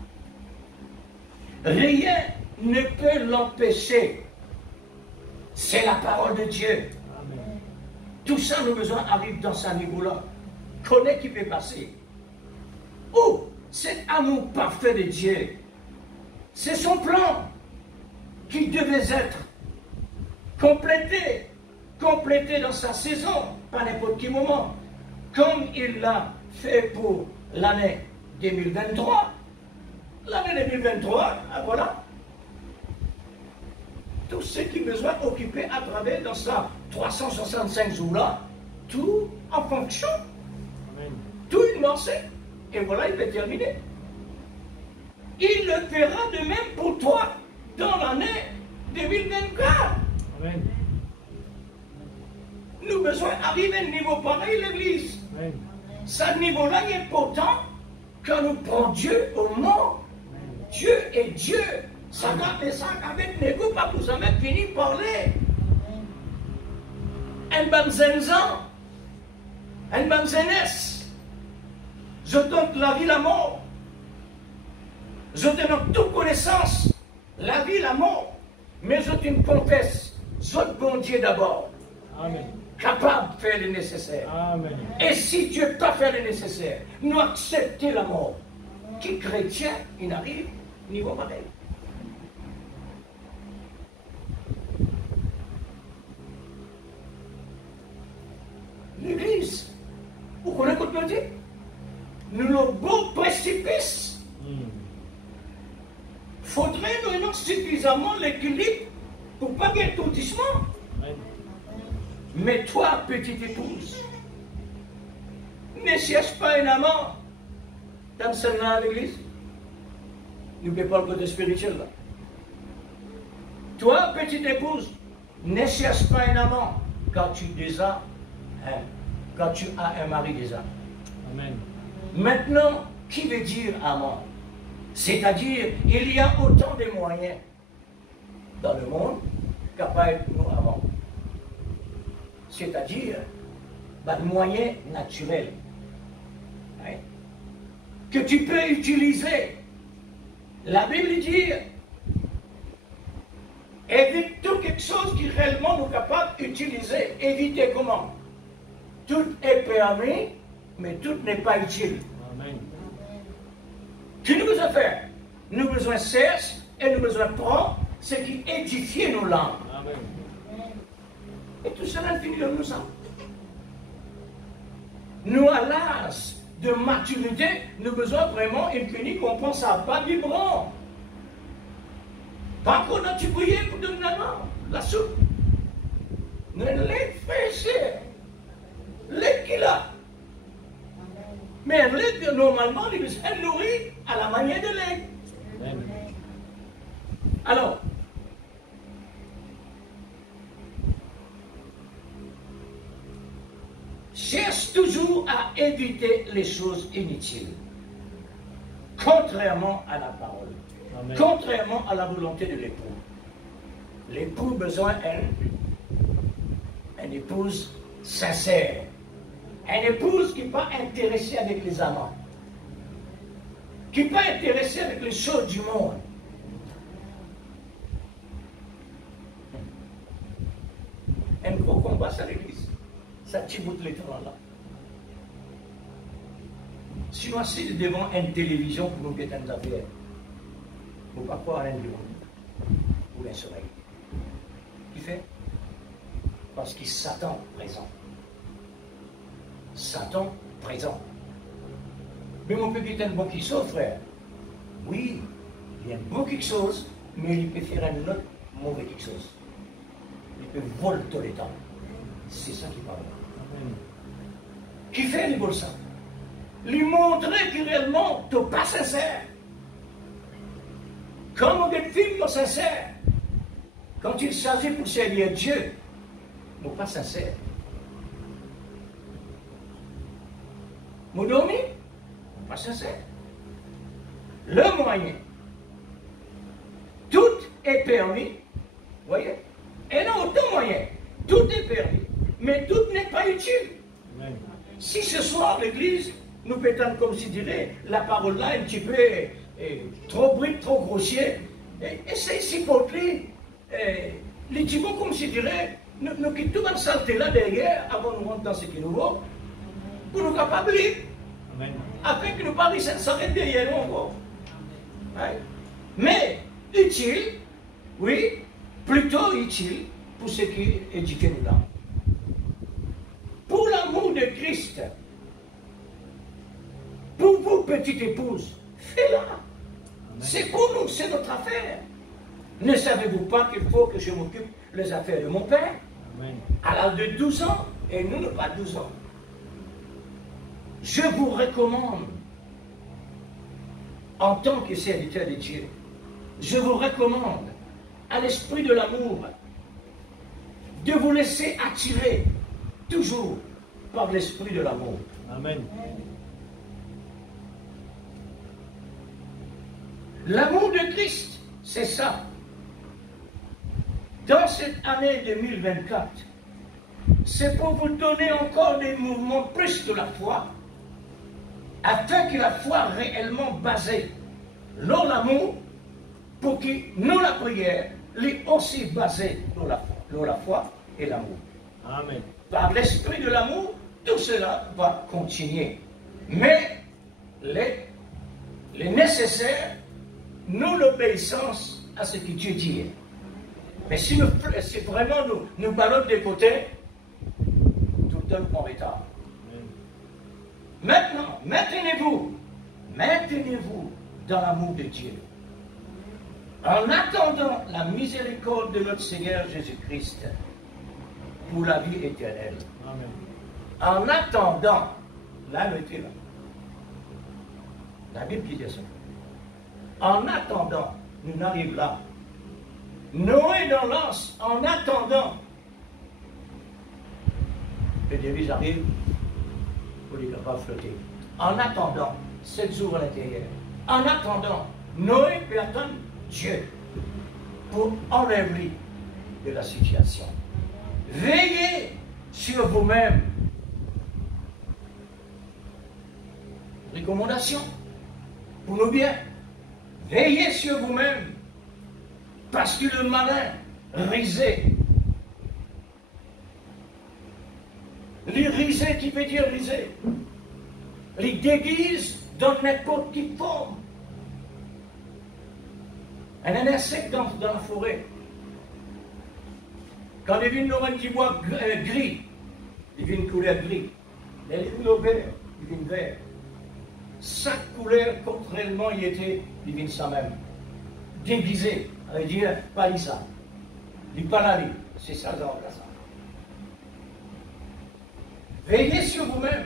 Rien ne peut l'empêcher. C'est la parole de Dieu. Amen. Tout ça, nos besoins arrivent dans ce niveau-là. Connais qui peut passer. Oh, cet amour parfait de Dieu, c'est son plan qui devait être complété dans sa saison, pas n'importe quel moment, comme il l'a fait pour l'année 2023. L'année 2023, voilà. Tout ce qui besoin occuper à travers dans sa 365 jours-là, tout en fonction. Amen. Tout une lancée. Et voilà, il peut terminer. il le fera de même pour toi dans l'année 2024. Amen. Nous avons besoin d'arriver à un niveau pareil, l'Église. Amen. Ce niveau-là est important quand nous prenons Dieu au mot. Dieu est Dieu. Ça va faire ça avec nous, pas pour jamais fini de parler. Un bon zinzan, un bon zinès. Je donne la vie, la mort. Je te donne toute connaissance, la vie, la mort. Mais je te confesse, je bon Dieu d'abord. Amen. Capable de faire le nécessaire. Amen. Et si Dieu ne peut pas faire le nécessaire, nous accepter la mort. Qui chrétien, il arrive niveau pareil. L'Église, vous connaissez ce que je dis? Nous avons beau précipice. Faudrait nous ayons suffisamment l'équilibre pour ne pas gagner étourdissement. Mais toi, petite épouse, ne cherche pas un amant dans celle-là à l'église. N'oubliez pas le côté spirituel là. Toi, petite épouse, ne cherche pas un amant quand tu as un mari déjà. Amen. Maintenant, qui veut dire amant? C'est-à-dire, il y a autant de moyens dans le monde capables de nous amants. C'est-à-dire, des moyens naturels hein, que tu peux utiliser. La Bible dit, évite tout quelque chose qui réellement nous est capable d'utiliser. Éviter comment? Tout est permis, mais tout n'est pas utile. Amen. Que nous besoin faire? Nous besoin chercher et nous besoin prendre ce qui édifie nos langues. Amen. Et tout cela finit de nous ça. Nous, à l'âge de maturité, nous avons besoin vraiment une clinique qu'on pense à pas vibrant. Par contre, tu prié pour donner la soupe. Ne l'ai fait, lait qu'il a. Mais un lait que normalement, il est nourri à la manière de lait. Alors, cherche toujours à éviter les choses inutiles, contrairement à la parole, Amen. Contrairement à la volonté de l'époux. L'époux a besoin d'une épouse sincère, une épouse qui n'est pas intéressée avec les amants, qui n'est pas intéressée avec les choses du monde. Un gros combat, c'est l'église. Ça tiboute les temps là. Si nous sommes devant une télévision pour nous guetter des affaires, nous ne pouvons pas croire à un lion ou un soleil. Qui fait? Parce qu'il Satan présent. Satan présent. Mais mon petit un bon qui chose, frère. Oui, il y a un bon quelque chose, mais il peut faire un autre mauvais quelque chose. Il peut voler tout le temps. C'est ça qui parle. Qui fait les bon ça? Lui montrer que réellement tu n'es pas sincère. Comme des films sont sincères, quand il s'agit pour servir Dieu, nous pas sincères. Nous dormons, pas sincères. Le moyen, tout est permis, voyez? Et non, autant moyen, tout est permis, mais tout n'est pas utile. Amen. Si ce soir l'église nous pétons comme si dirait la parole là un petit peu trop brute, trop grossier, et c'est si porté, les petits mots comme si dirait, nous quittons dans saleté là derrière avant de rentrer dans ce qui nous vaut, pour nous capables, afin que nous parlions s'arrêter derrière nous encore. Ouais. Mais utile, oui, plutôt utile pour ce qui éduque nous là. Pour l'amour de Christ, pour vous, petite épouse, fais-la. C'est pour nous, c'est notre affaire. Ne savez-vous pas qu'il faut que je m'occupe des affaires de mon père? Amen. À l'âge de 12 ans, et nous n'avons pas 12 ans. Je vous recommande, en tant que serviteur de Dieu, je vous recommande, à l'esprit de l'amour, de vous laisser attirer toujours par l'esprit de l'amour. Amen. L'amour de Christ, c'est ça. Dans cette année 2024, c'est pour vous donner encore des mouvements plus de la foi, afin que la foi réellement basée dans l'amour, pour que nous, la prière, est aussi basée dans la foi et l'amour. Amen. Par l'esprit de l'amour, tout cela va continuer. Mais les nécessaires, nous l'obéissance à ce que Dieu dit. Mais si vraiment nous ballons des côtés, tout le temps en retard. Maintenant, maintenez-vous dans l'amour de Dieu. En attendant la miséricorde de notre Seigneur Jésus-Christ pour la vie éternelle. Amen. En attendant, là, mettez là. La Bible dit ça. En attendant, nous arrivons là. Noé dans l'anse, en attendant, le début arrive pour les capables de flotter. En attendant, 7 jours à l'intérieur. En attendant, Noé peut attendre Dieu pour enlever de la situation. Veillez sur vous-même. Recommandation pour nos biens. Veillez sur vous-même. Parce que le malin risé. Les risés qui veut dire risé. Les déguise dans n'importe quelle forme. Un insecte dans la forêt. Quand il vient dans un petit bois gris, il vient une couleur gris. Il vient vert, il vient vert. Chaque couleur, contrairement, il vient ça même. Déguisé. Il dit, pas ça. Il pas la vie. C'est ça, ça. Veillez sur vous-même.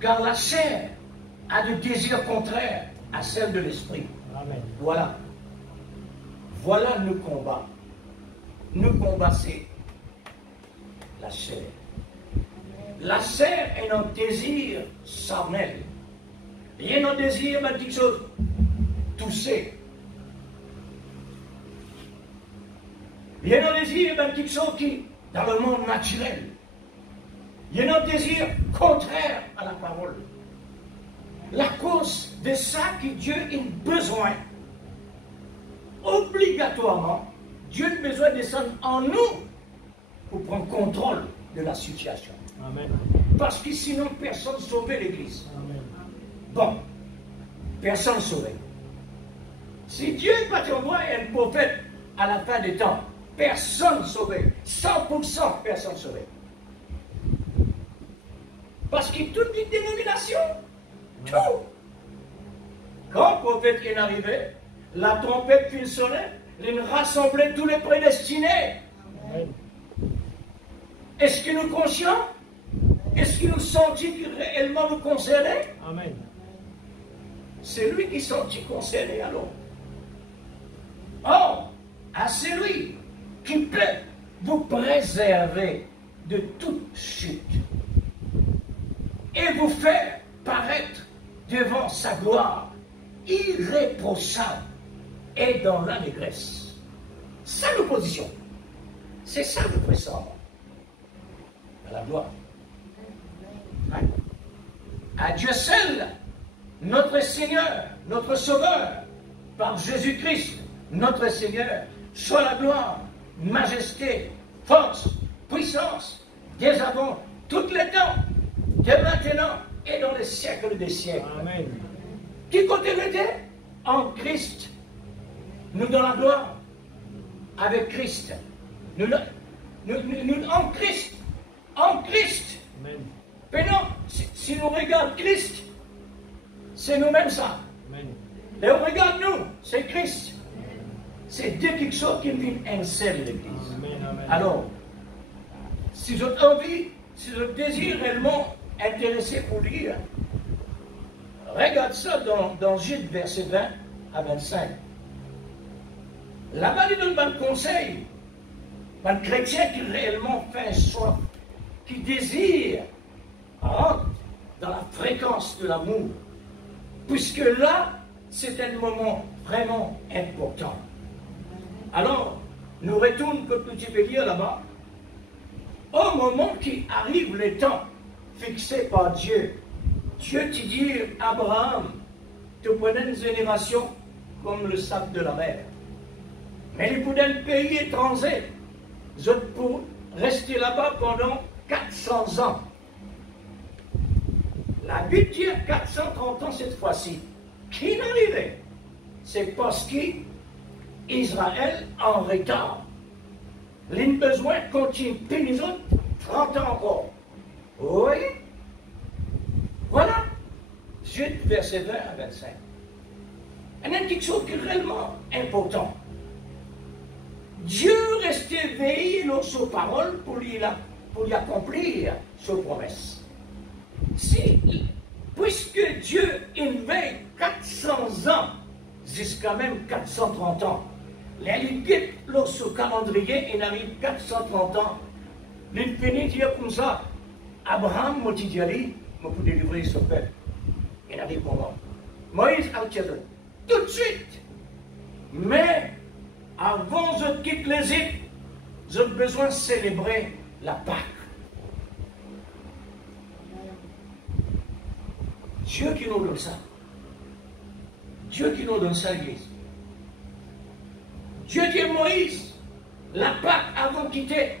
Car la chair a des désirs contraires à celle de l'esprit. Amen. Voilà. Voilà nos combats. Nos combats, c'est la chair. La chair est un désir charnel. Il y a un désir, mais quelque chose touché. Il y a un désir, mais quelque chose qui, dans le monde naturel, il y a un désir contraire à la parole. La cause de ça que Dieu a besoin, obligatoirement, Dieu a besoin de descendre en nous pour prendre contrôle de la situation. Amen. Parce que sinon, personne ne sauve l'Église. Amen. Bon, personne ne sauve. Si Dieu n'est pas envoie un prophète à la fin des temps, personne ne sauve. 100% personne ne sauve. Parce que toutes les dénominations, tout. Quand le prophète est arrivé, la trompette fit sonner, il rassemblait tous les prédestinés. Amen. Est-ce que nous sommes conscients? Est-ce que nous sentons que réellement nous concernés? Amen. C'est lui qui sentit concerné alors. Or, à celui qui peut vous préserver de toute chute et vous faire paraître devant sa gloire irréprochable et dans l'allégresse. Ça nous position. C'est ça le présent. À la gloire. Hein? À Dieu seul, notre Seigneur, notre Sauveur, par Jésus-Christ, notre Seigneur, soit la gloire, majesté, force, puissance, dès avant, toutes les temps, dès maintenant et dans les siècles des siècles. Amen. Qui côté nous était? En Christ. Nous dans la gloire, avec Christ. Nous en Christ. En Christ. Amen. Mais non, si nous regardons Christ, c'est nous-mêmes ça. Amen. Et on regarde nous, c'est Christ. C'est Dieu quelque chose qui vient insérer l'Église. Amen. Amen. Alors, si j'ai envie, si je désire réellement intéressé pour lire Regarde ça dans Jude, verset 20 à 25. Là-bas, il donne un conseil. Un chrétien qui réellement fait soif, qui désire rentrer dans la fréquence de l'amour. Puisque là, c'est un moment vraiment important. Alors, nous retournons, comme tu peux dire là-bas, au moment qui arrive le temps fixé par Dieu. Dieu te dit, Abraham, tu prenais une génération comme le sable de la mer. Mais il pouvait un pays étranger. Je peux rester là-bas pendant 400 ans. La Bible dit 430 ans cette fois-ci. Qui n'arrivait? C'est parce qu'Israël en retard. Les besoins continuent, les autres 30 ans encore. Vous voyez? Voilà. Jude, verset 20 à 25. Il y a quelque chose qui est réellement important. Dieu restait veillé dans sa parole pour y accomplir sa promesse. Puisque Dieu il veille 400 ans, jusqu'à même 430 ans, il guette dans ce calendrier, il arrive 430 ans, il finit dire comme ça, Abraham m'a dit, je peux délivrer son peuple. Il arrive pour moi. Moïse a dit, tout de suite. Mais, avant je quitte l'Égypte, j'ai besoin de célébrer la Pâque. Dieu qui nous donne ça. Dieu qui nous donne ça, l'Église. Dieu dit à Moïse, la Pâque avant de quitter,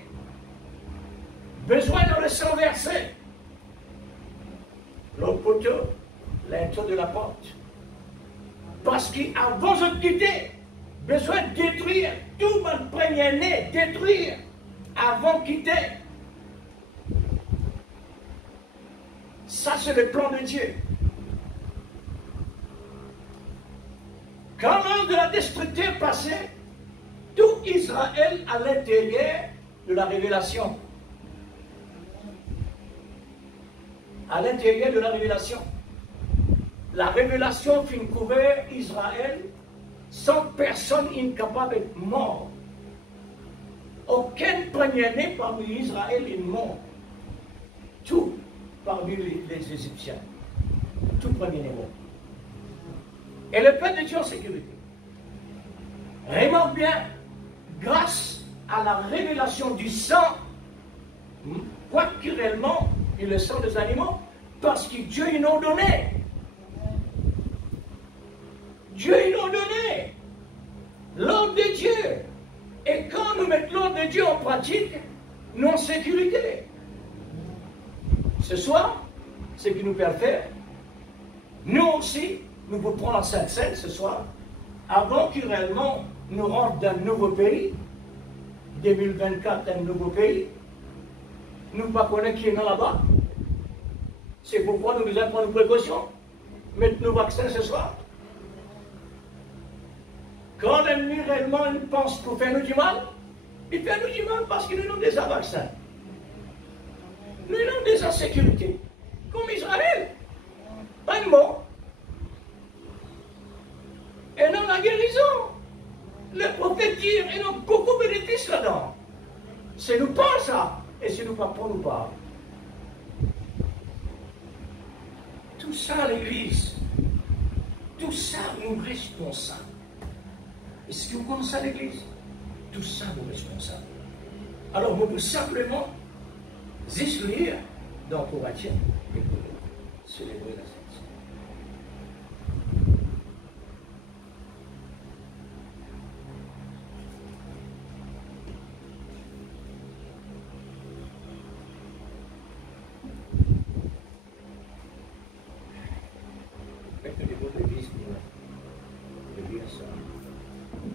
besoin de le sang versé. L'autre poteau, l'intérieur de la porte. Parce qu'avant de quitter, besoin de détruire tout mon premier-né, détruire avant de quitter. Ça, c'est le plan de Dieu. Quand l'heure de la destruction est passée, tout Israël à l'intérieur de la révélation. À l'intérieur de la révélation. La révélation fin couvert Israël sans personne incapable d'être mort. Aucun premier-né parmi Israël est mort. Tout parmi les Égyptiens. Tout premier-né mort. Et le peuple de Dieu en sécurité. Remarque bien, grâce à la révélation du sang, quoi que réellement, il le sang des animaux, parce que Dieu il nous donnait. Dieu il nous donnait l'ordre de Dieu. Et quand nous mettons l'ordre de Dieu en pratique, nous en sécurité. Ce soir, ce qui nous permet faire, nous aussi, nous vous prenons la Sainte Seine ce soir, avant que réellement nous rentrons dans un nouveau pays, 2024, un nouveau pays, nous ne connaissons pas qui est là-bas. C'est pourquoi nous devons prendre une précaution, mettre nos vaccins ce soir. Quand l'ennemi réellement pense pour faire nous du mal, il fait nous du mal parce que nous avons déjà vaccins. Nous avons déjà sécurité. Comme Israël. Pas de mort. Et non la guérison. Le prophète dit, et non beaucoup de bénéfices là-dedans. C'est nous pas ça. Et c'est nous pas pour nous pas. Tout ça, l'Église, tout ça nous responsables. Est-ce que vous connaissez l'Église? Tout ça nous responsables. Alors, vous pouvez simplement juste lire dans Corinthiens et pour célébrer la Sainte.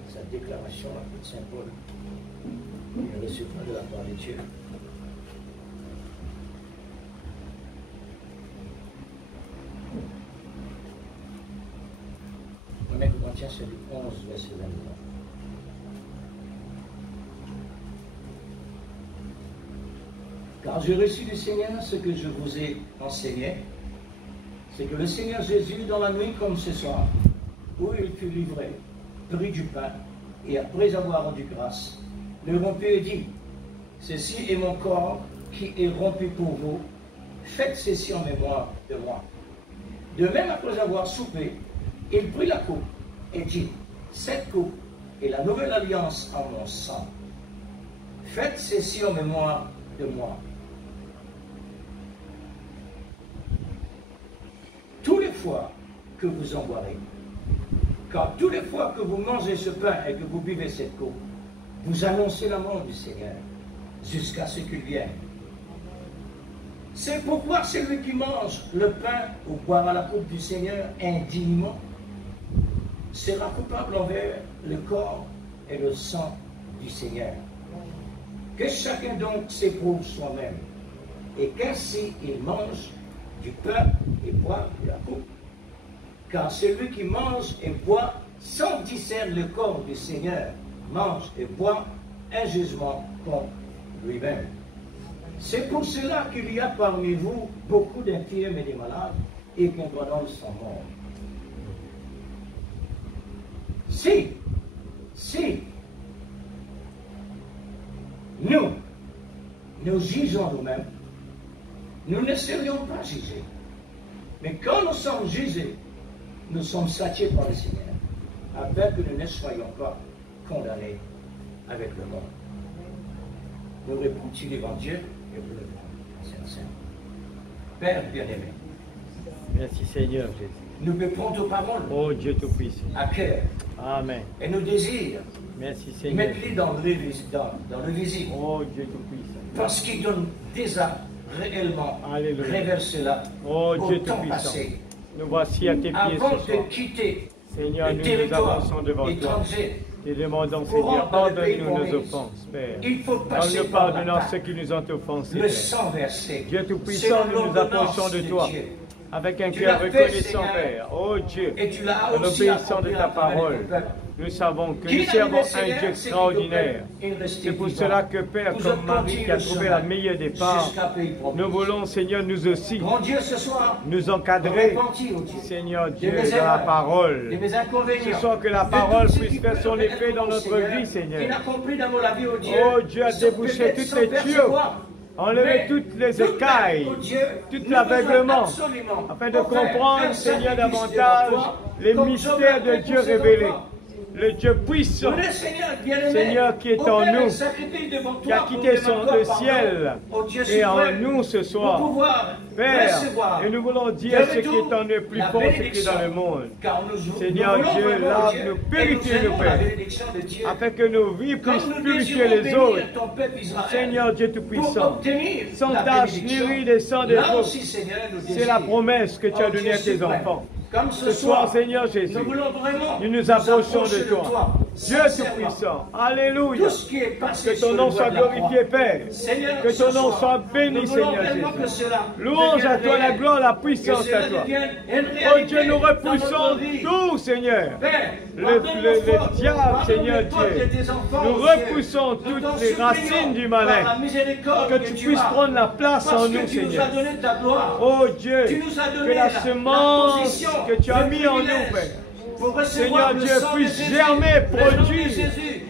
Sa déclaration à Saint Paul, il recevra de la part de Dieu. On est Corinthiens, c'est du 11, verset 23. Car j'ai reçu du Seigneur ce que je vous ai enseigné, c'est que le Seigneur Jésus, dans la nuit comme ce soir, où il fut livré, prit du pain, et après avoir rendu grâce, le rompit et dit, ceci est mon corps qui est rompu pour vous, faites ceci en mémoire de moi. De même, après avoir soupé, il prit la coupe et dit, cette coupe est la nouvelle alliance en mon sang. Faites ceci en mémoire de moi. Tous les fois que vous en boirez, car toutes les fois que vous mangez ce pain et que vous buvez cette coupe, vous annoncez la mort du Seigneur jusqu'à ce qu'il vienne. C'est pourquoi celui qui mange le pain ou boira la coupe du Seigneur indignement sera coupable envers le corps et le sang du Seigneur. Que chacun donc s'éprouve soi-même, et qu'ainsi il mange du pain et boit de la coupe. Car celui qui mange et boit sans discerner le corps du Seigneur mange et boit un jugement contre lui-même. C'est pour cela qu'il y a parmi vous beaucoup d'infirmes et des malades, et qu'un doit dans son monde. Si nous jugeons nous-mêmes, nous ne serions pas jugés. Mais quand nous sommes jugés, nous sommes châtiés par le Seigneur, afin que nous ne soyons pas condamnés avec le monde. Nous répondons l'évangile et vous le voyons. Père bien-aimé, merci Seigneur Jésus. nous mettons tes paroles Oh Dieu Tout-Puissant. à cœur Amen. et nous désirons Merci Seigneur. mettre-les dans le visible. Oh Dieu Tout-Puissant. Parce qu'il donne déjà réellement Alléluia. réversé là Oh au Dieu temps Tout-Puissant. passé. Nous voici à tes pieds Avant ce soir. de quitter Seigneur, le nous nous territoire avançons devant toi. étranger, Te demandons, pour Seigneur, rentrer dans le pays pardonne-nous nos promis, offenses, Père. il faut passer Donne-nous par la pardonnant part. ceux qui nous ont offensés, Le Père. sang versé. Dieu Tout-Puissant, selon nous nous l'ordonnance approchons de toi. Dieu. Avec un Tu cœur l'as fait, reconnaissant, Seigneur, Père. Oh Dieu, Et tu l'as en aussi obéissant de accompli ta à travers parole, ton peuple. nous savons que Qui nous n'a servons aimé, un Seigneur, Dieu c'est extraordinaire. qu'il peut rester C'est pour vivant. cela que, Père, Nous comme autres Marie continuons qui a le trouvé chemin la meilleure départ, jusqu'à pays promis. nous voulons, Seigneur, nous aussi, Grand Dieu, ce soir, nous encadrer, repentis, oh Dieu, Seigneur Dieu, de mes de la erreurs, parole. de mes inconvénients, Ce soir que la de parole tout ce puisse qui faire peut son être effet dans notre Seigneur, vie, Seigneur. qui n'a compris dans la vie, oh Dieu, Oh Dieu, a sans débouché peut-être toutes sans les tuyaux, percevoir. enlever Mais toutes les tout écailles, oh Dieu, tout nous l'aveuglement, besoin absolument afin de pour faire comprendre, un Seigneur, sacrifice davantage devant toi, les comme mystères de sauveur Dieu pour ses révélés. enfants. Le Dieu puissant, Le Seigneur bien-aimé, Seigneur qui est en offert un nous, sacrifice devant qui a toi quitté pour demander le pardon ciel au Dieu et en suprême, nous ce pour soir. pouvoir Père, recevoir et nous voulons dire de ce qui retour est en nous plus la fort, ce qui est bénédiction. dans le monde. Car nous Seigneur voulons Dieu, vraiment, lave-nous, Dieu, et purifie-nous, aimons la Père, bénédiction de Dieu. afin que nos vies Comme puissent nous purifier désirons les bénir autres. ton peuple Israël, Seigneur Dieu pour Tout-Puissant, obtenir sans la tache, ni bénédiction. ride et sans Là défaut. aussi, Seigneur, nous C'est la désirons. promesse que tu as Oh, donnée Dieu à tes suprême. enfants. Comme Ce soir, Seigneur Jésus, nous voulons vraiment nous nous approchons approcher de toi. Dieu sincèrement. Tout-Puissant, Alléluia. Tout ce qui est passé Que sur ton le nom bois soit de la croix. glorifié, Père. Seigneur, Que ton ce nom soir, soit béni, nous voulons Seigneur tellement que Jésus. cela Louange devienne à toi la réel, gloire, la que puissance cela à toi. devienne une Oh réalité Dieu, nous dans notre repoussons vie. tout, Seigneur. Père, Le pardonne-nous fautes, diable, pardonne Seigneur les fautes Dieu. de tes enfants, Nous Dieu. repoussons Nous toutes t'en les supplions racines du par malin. la miséricorde Que tu puisses as. prendre la place Parce en que nous, tu nous Seigneur. as donné ta gloire. Oh Dieu, Tu nous as donné que la la semence position, que tu as le mis en nous, privilège Père, pour recevoir Seigneur le Dieu, sang de puisse Jésus, germer, le nom de produire Jésus,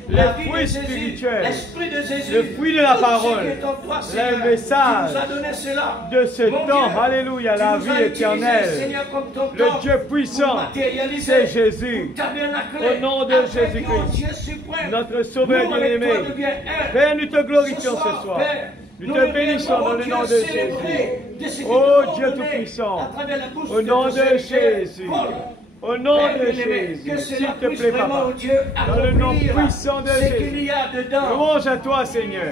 les la vie de fruits Jésus, spirituels, l'esprit de Jésus, le fruit de la tout parole, ce qui est en toi, Seigneur. le message Tu nous as donné cela. de ce Mon temps, Dieu, alléluia, tu la nous as vie utilisé, éternelle. Seigneur, comme ton Le corps Dieu puissant, pour matérialiser, c'est Jésus. pour tabernacler, Au nom de afin Jésus-Christ, que, Dieu suprême, notre Sauveur nous, avec bien-aimé. toi, deviens un. Père, nous te glorifions ce soir. Père, Nous te bénissons dans le nom de Jésus. Oh Dieu Tout-Puissant, au nom de Jésus. Au nom de Jésus, s'il te plaît, Papa, dans le nom puissant de Jésus, louange à toi, Seigneur.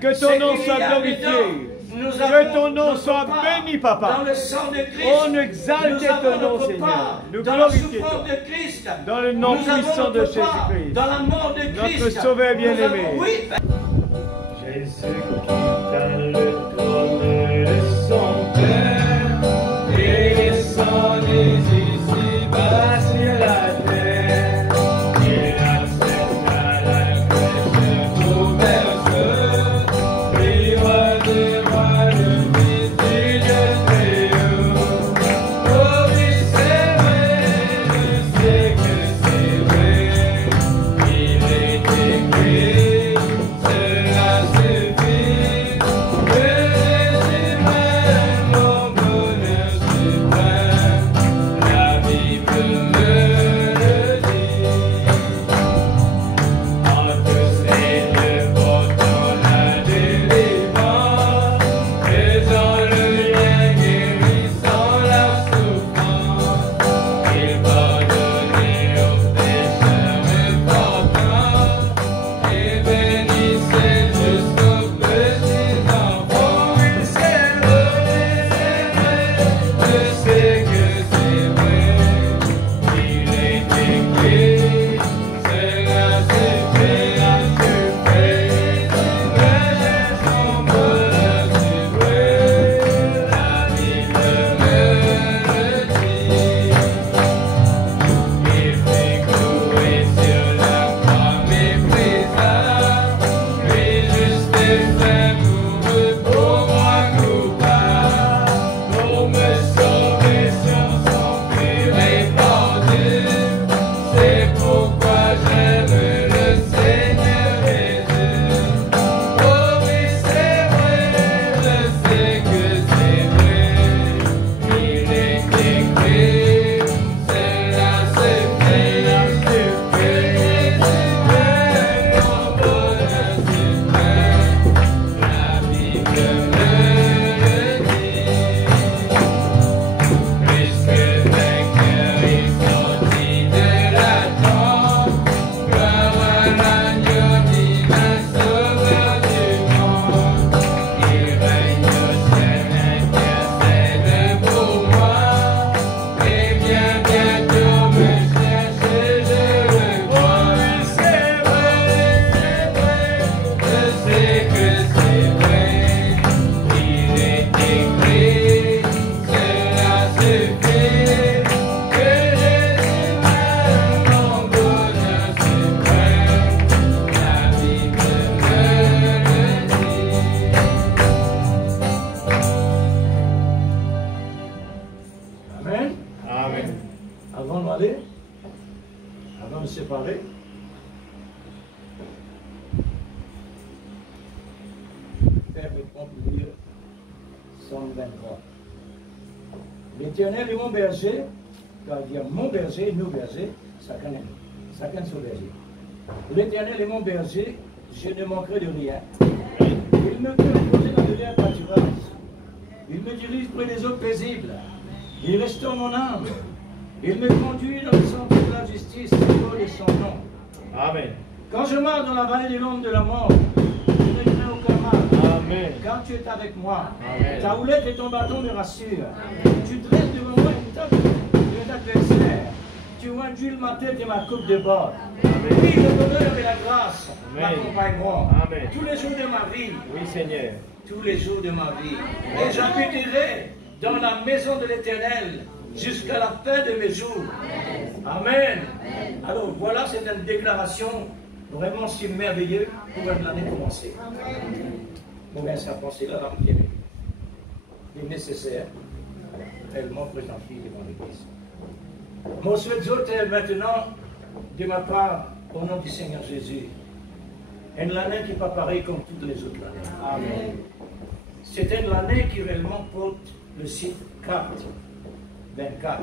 Que ton nom soit glorifié. Que ton nom soit béni, Papa. On exalte ton nom, Seigneur. Nous glorifions toi. Dans le nom puissant de Jésus-Christ, notre Sauveur bien-aimé. Jésus quitta le trône de son Père et descendit ici-bas sur la terre. Il accepta la crèche trouverse, puis redevint le Fils du Dieu très haut. conclure Somme 23. L'Éternel est mon berger, c'est-à-dire mon berger, nos bergers, chacun son berger. L'Éternel est mon berger, je ne manquerai de rien. Il me fait reposer dans de l'herbe pâturage. Il me dirige près des eaux paisibles. Il restaure mon âme. Il me conduit dans le centre de la justice, c'est de son nom. Amen. Quand je marche dans la vallée de l'ombre de la mort, je ne crains aucun mal. Amen. Quand tu es avec moi, Amen. ta houlette et ton bâton me rassurent. Tu dresses devant moi une table de adversaire. Tu induis ma tête et ma coupe de bord. Oui, le bonheur et la grâce m'accompagneront tous les jours de ma vie. Oui, Seigneur. Tous les jours de ma vie. Et j'habiterai dans la maison de l'Éternel jusqu'à la fin de mes jours. Amen. Alors voilà, c'est une déclaration vraiment si merveilleuse pour l'année commencer. Pour bien sa pensée là, il est nécessaire, tellement présenté devant l'Église. Mon souhait maintenant, de ma part, au nom du Seigneur Jésus, une année qui n'est pas pareille comme toutes les autres années. Amen. C'est une année qui réellement porte le chiffre 4, 24.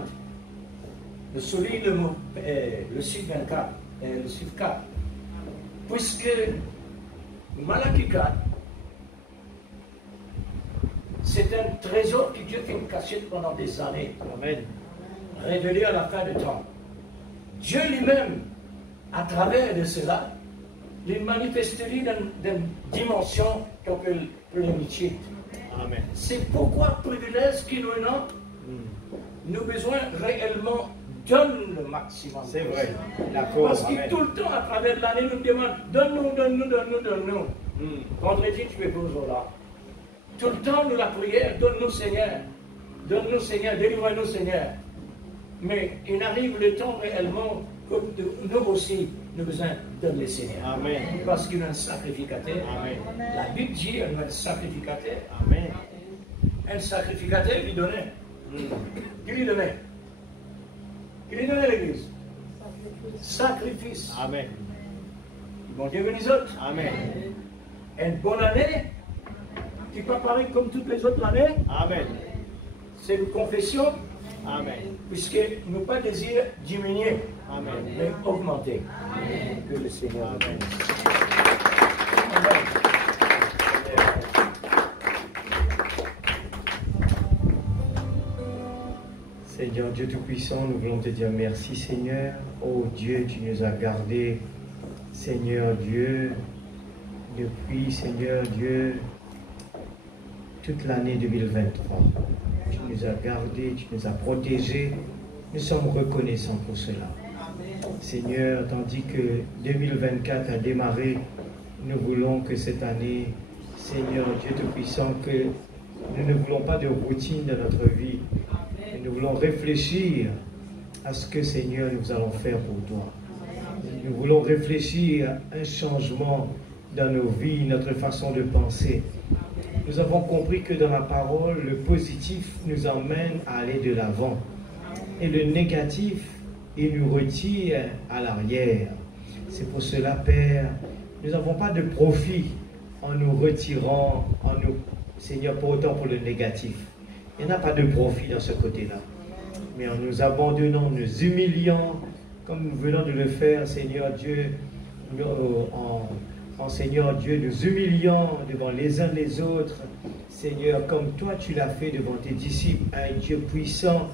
Je souligne le chiffre 24, le chiffre 4. Puisque Malachie 4, c'est un trésor que Dieu fait cacher pendant des années. Amen. Révélé à la fin du temps. Dieu lui-même, à travers de cela, il manifesterait dans une dimension qu'on appelle plénitude. Amen. C'est pourquoi privilège qui nous avons, nous avons besoin réellement donne le maximum. C'est vrai. D'accord. Parce que tout le temps, à travers l'année, nous demandons donne-nous, donne-nous, donne-nous, donne-nous. Vendredi, tu peux poser là. Tout le temps, nous la prière, donne-nous Seigneur. Donne-nous Seigneur, délivre-nous Seigneur. Mais il arrive le temps réellement que nous aussi, nous avons besoin de le Seigneur. Amen. Parce qu'il y a un sacrificateur. Amen. La Bible dit qu'il y a un sacrificateur. Amen. Un sacrificateur, il lui donnait. Qui lui donnait? Qui lui donnait l'Église? Sacrifice. Amen. Bon Dieu bénisse autres. Amen. Une bonne année, qui n'est pas pareil comme toutes les autres années. Amen. C'est une confession. Amen. Puisque nous pas désir diminuer, Amen. mais augmenter. Amen. Que le Seigneur nous Amen. bénisse. Seigneur Dieu Tout-Puissant, nous voulons te dire merci Seigneur. Oh Dieu, tu nous as gardés, Seigneur Dieu, depuis Seigneur Dieu, toute l'année 2023. Tu nous as gardés, tu nous as protégés. Nous sommes reconnaissants pour cela. Seigneur, tandis que 2024 a démarré, nous voulons que cette année, Seigneur Dieu Tout-Puissant, que nous ne voulons pas de routine dans notre vie. Nous voulons réfléchir à ce que, Seigneur, nous allons faire pour toi. Nous voulons réfléchir à un changement dans nos vies, notre façon de penser. Nous avons compris que dans la parole, le positif nous emmène à aller de l'avant. Et le négatif, il nous retire à l'arrière. C'est pour cela, Père, nous n'avons pas de profit en nous retirant, Seigneur, pour autant pour le négatif. Il n'y en a pas de profit dans ce côté-là. Mais en nous abandonnant, nous humiliant, comme nous venons de le faire, Seigneur Dieu, en Seigneur Dieu, nous humiliant devant les uns les autres, Seigneur, comme toi tu l'as fait devant tes disciples, un Dieu puissant,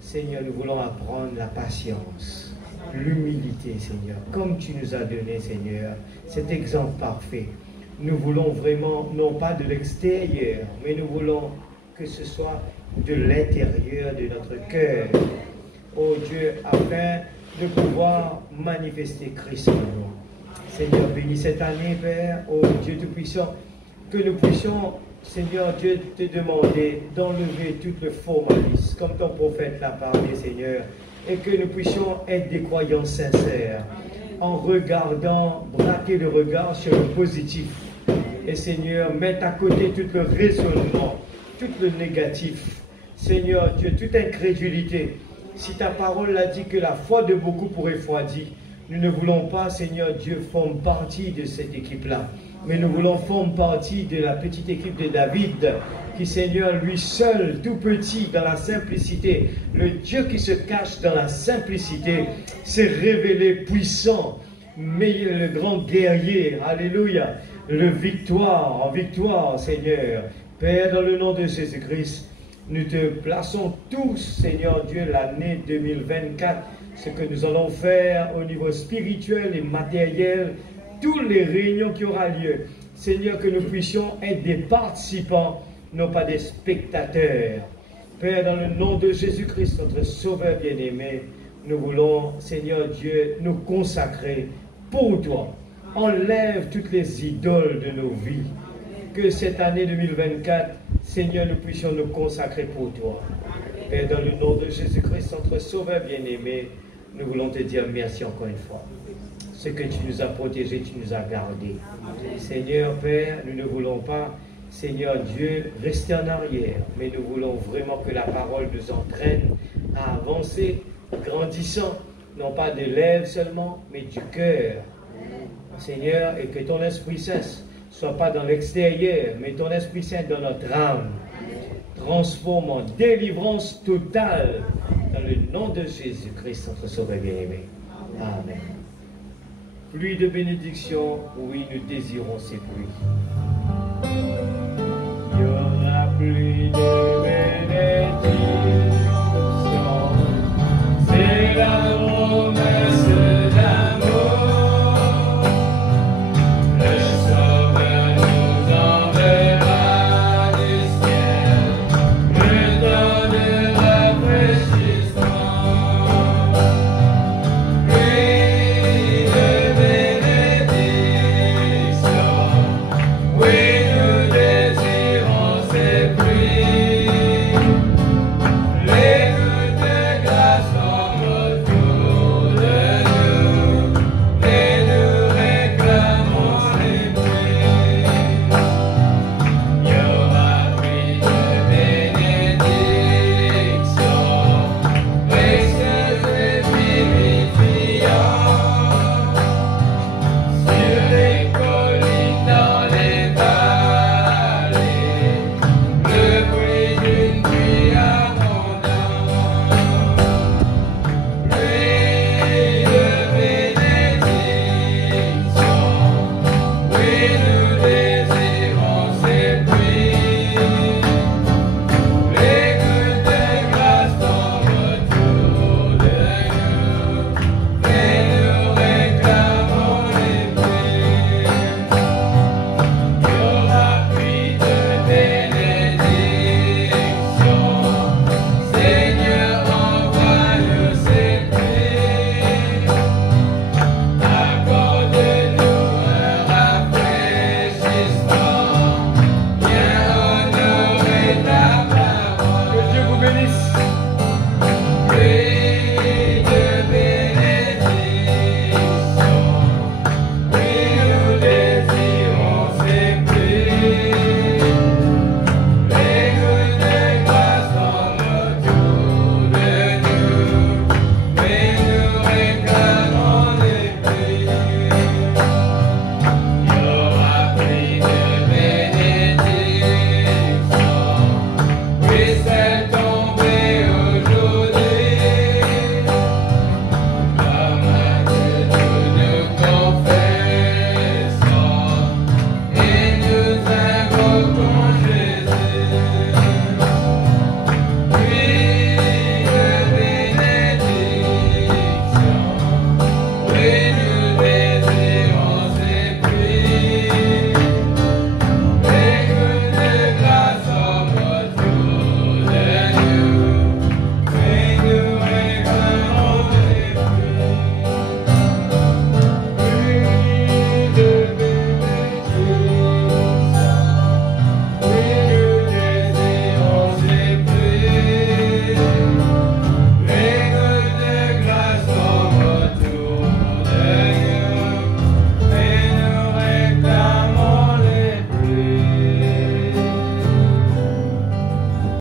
Seigneur, nous voulons apprendre la patience, l'humilité, Seigneur, comme tu nous as donné, Seigneur, cet exemple parfait. Nous voulons vraiment, non pas de l'extérieur, mais nous voulons que ce soit de l'intérieur de notre cœur, oh Dieu, afin de pouvoir manifester Christ en nous. Seigneur, bénis cette année, Père, oh Dieu Tout-Puissant, que nous puissions, Seigneur Dieu, te demander d'enlever tout le formalisme, comme ton prophète l'a parlé, Seigneur, et que nous puissions être des croyants sincères, en regardant, braquer le regard sur le positif, et Seigneur, mettre à côté tout le raisonnement, tout le négatif, Seigneur Dieu, toute incrédulité. Si ta parole l'a dit que la foi de beaucoup pourrait refroidir, Nous ne voulons pas, Seigneur Dieu, former partie de cette équipe-là. Mais nous voulons former partie de la petite équipe de David, qui, Seigneur, lui seul, tout petit, dans la simplicité, le Dieu qui se cache dans la simplicité, s'est révélé puissant, mais le grand guerrier, alléluia, le victoire, en victoire, Seigneur. Père, dans le nom de Jésus-Christ, nous te plaçons tous, Seigneur Dieu, l'année 2024, ce que nous allons faire au niveau spirituel et matériel, toutes les réunions qui auront lieu. Seigneur, que nous puissions être des participants, non pas des spectateurs. Père, dans le nom de Jésus-Christ, notre Sauveur bien-aimé, nous voulons, Seigneur Dieu, nous consacrer pour toi. Enlève toutes les idoles de nos vies. Que cette année 2024, Seigneur, nous puissions nous consacrer pour toi. Père, dans le nom de Jésus-Christ, notre Sauveur bien-aimé, nous voulons te dire merci encore une fois. Ce que tu nous as protégé, tu nous as gardés. Seigneur Père, nous ne voulons pas, Seigneur Dieu, rester en arrière, mais nous voulons vraiment que la parole nous entraîne à avancer, grandissant, non pas des lèvres seulement, mais du cœur. Seigneur, et que ton Esprit Saint soit pas dans l'extérieur, mais ton Esprit Saint dans notre âme, transforme en délivrance totale, dans le nom de Jésus-Christ, notre Sauveur bien-aimé. Amen. Pluie de bénédiction, oui, nous désirons ces pluies. Il y aura pluie de bénédiction.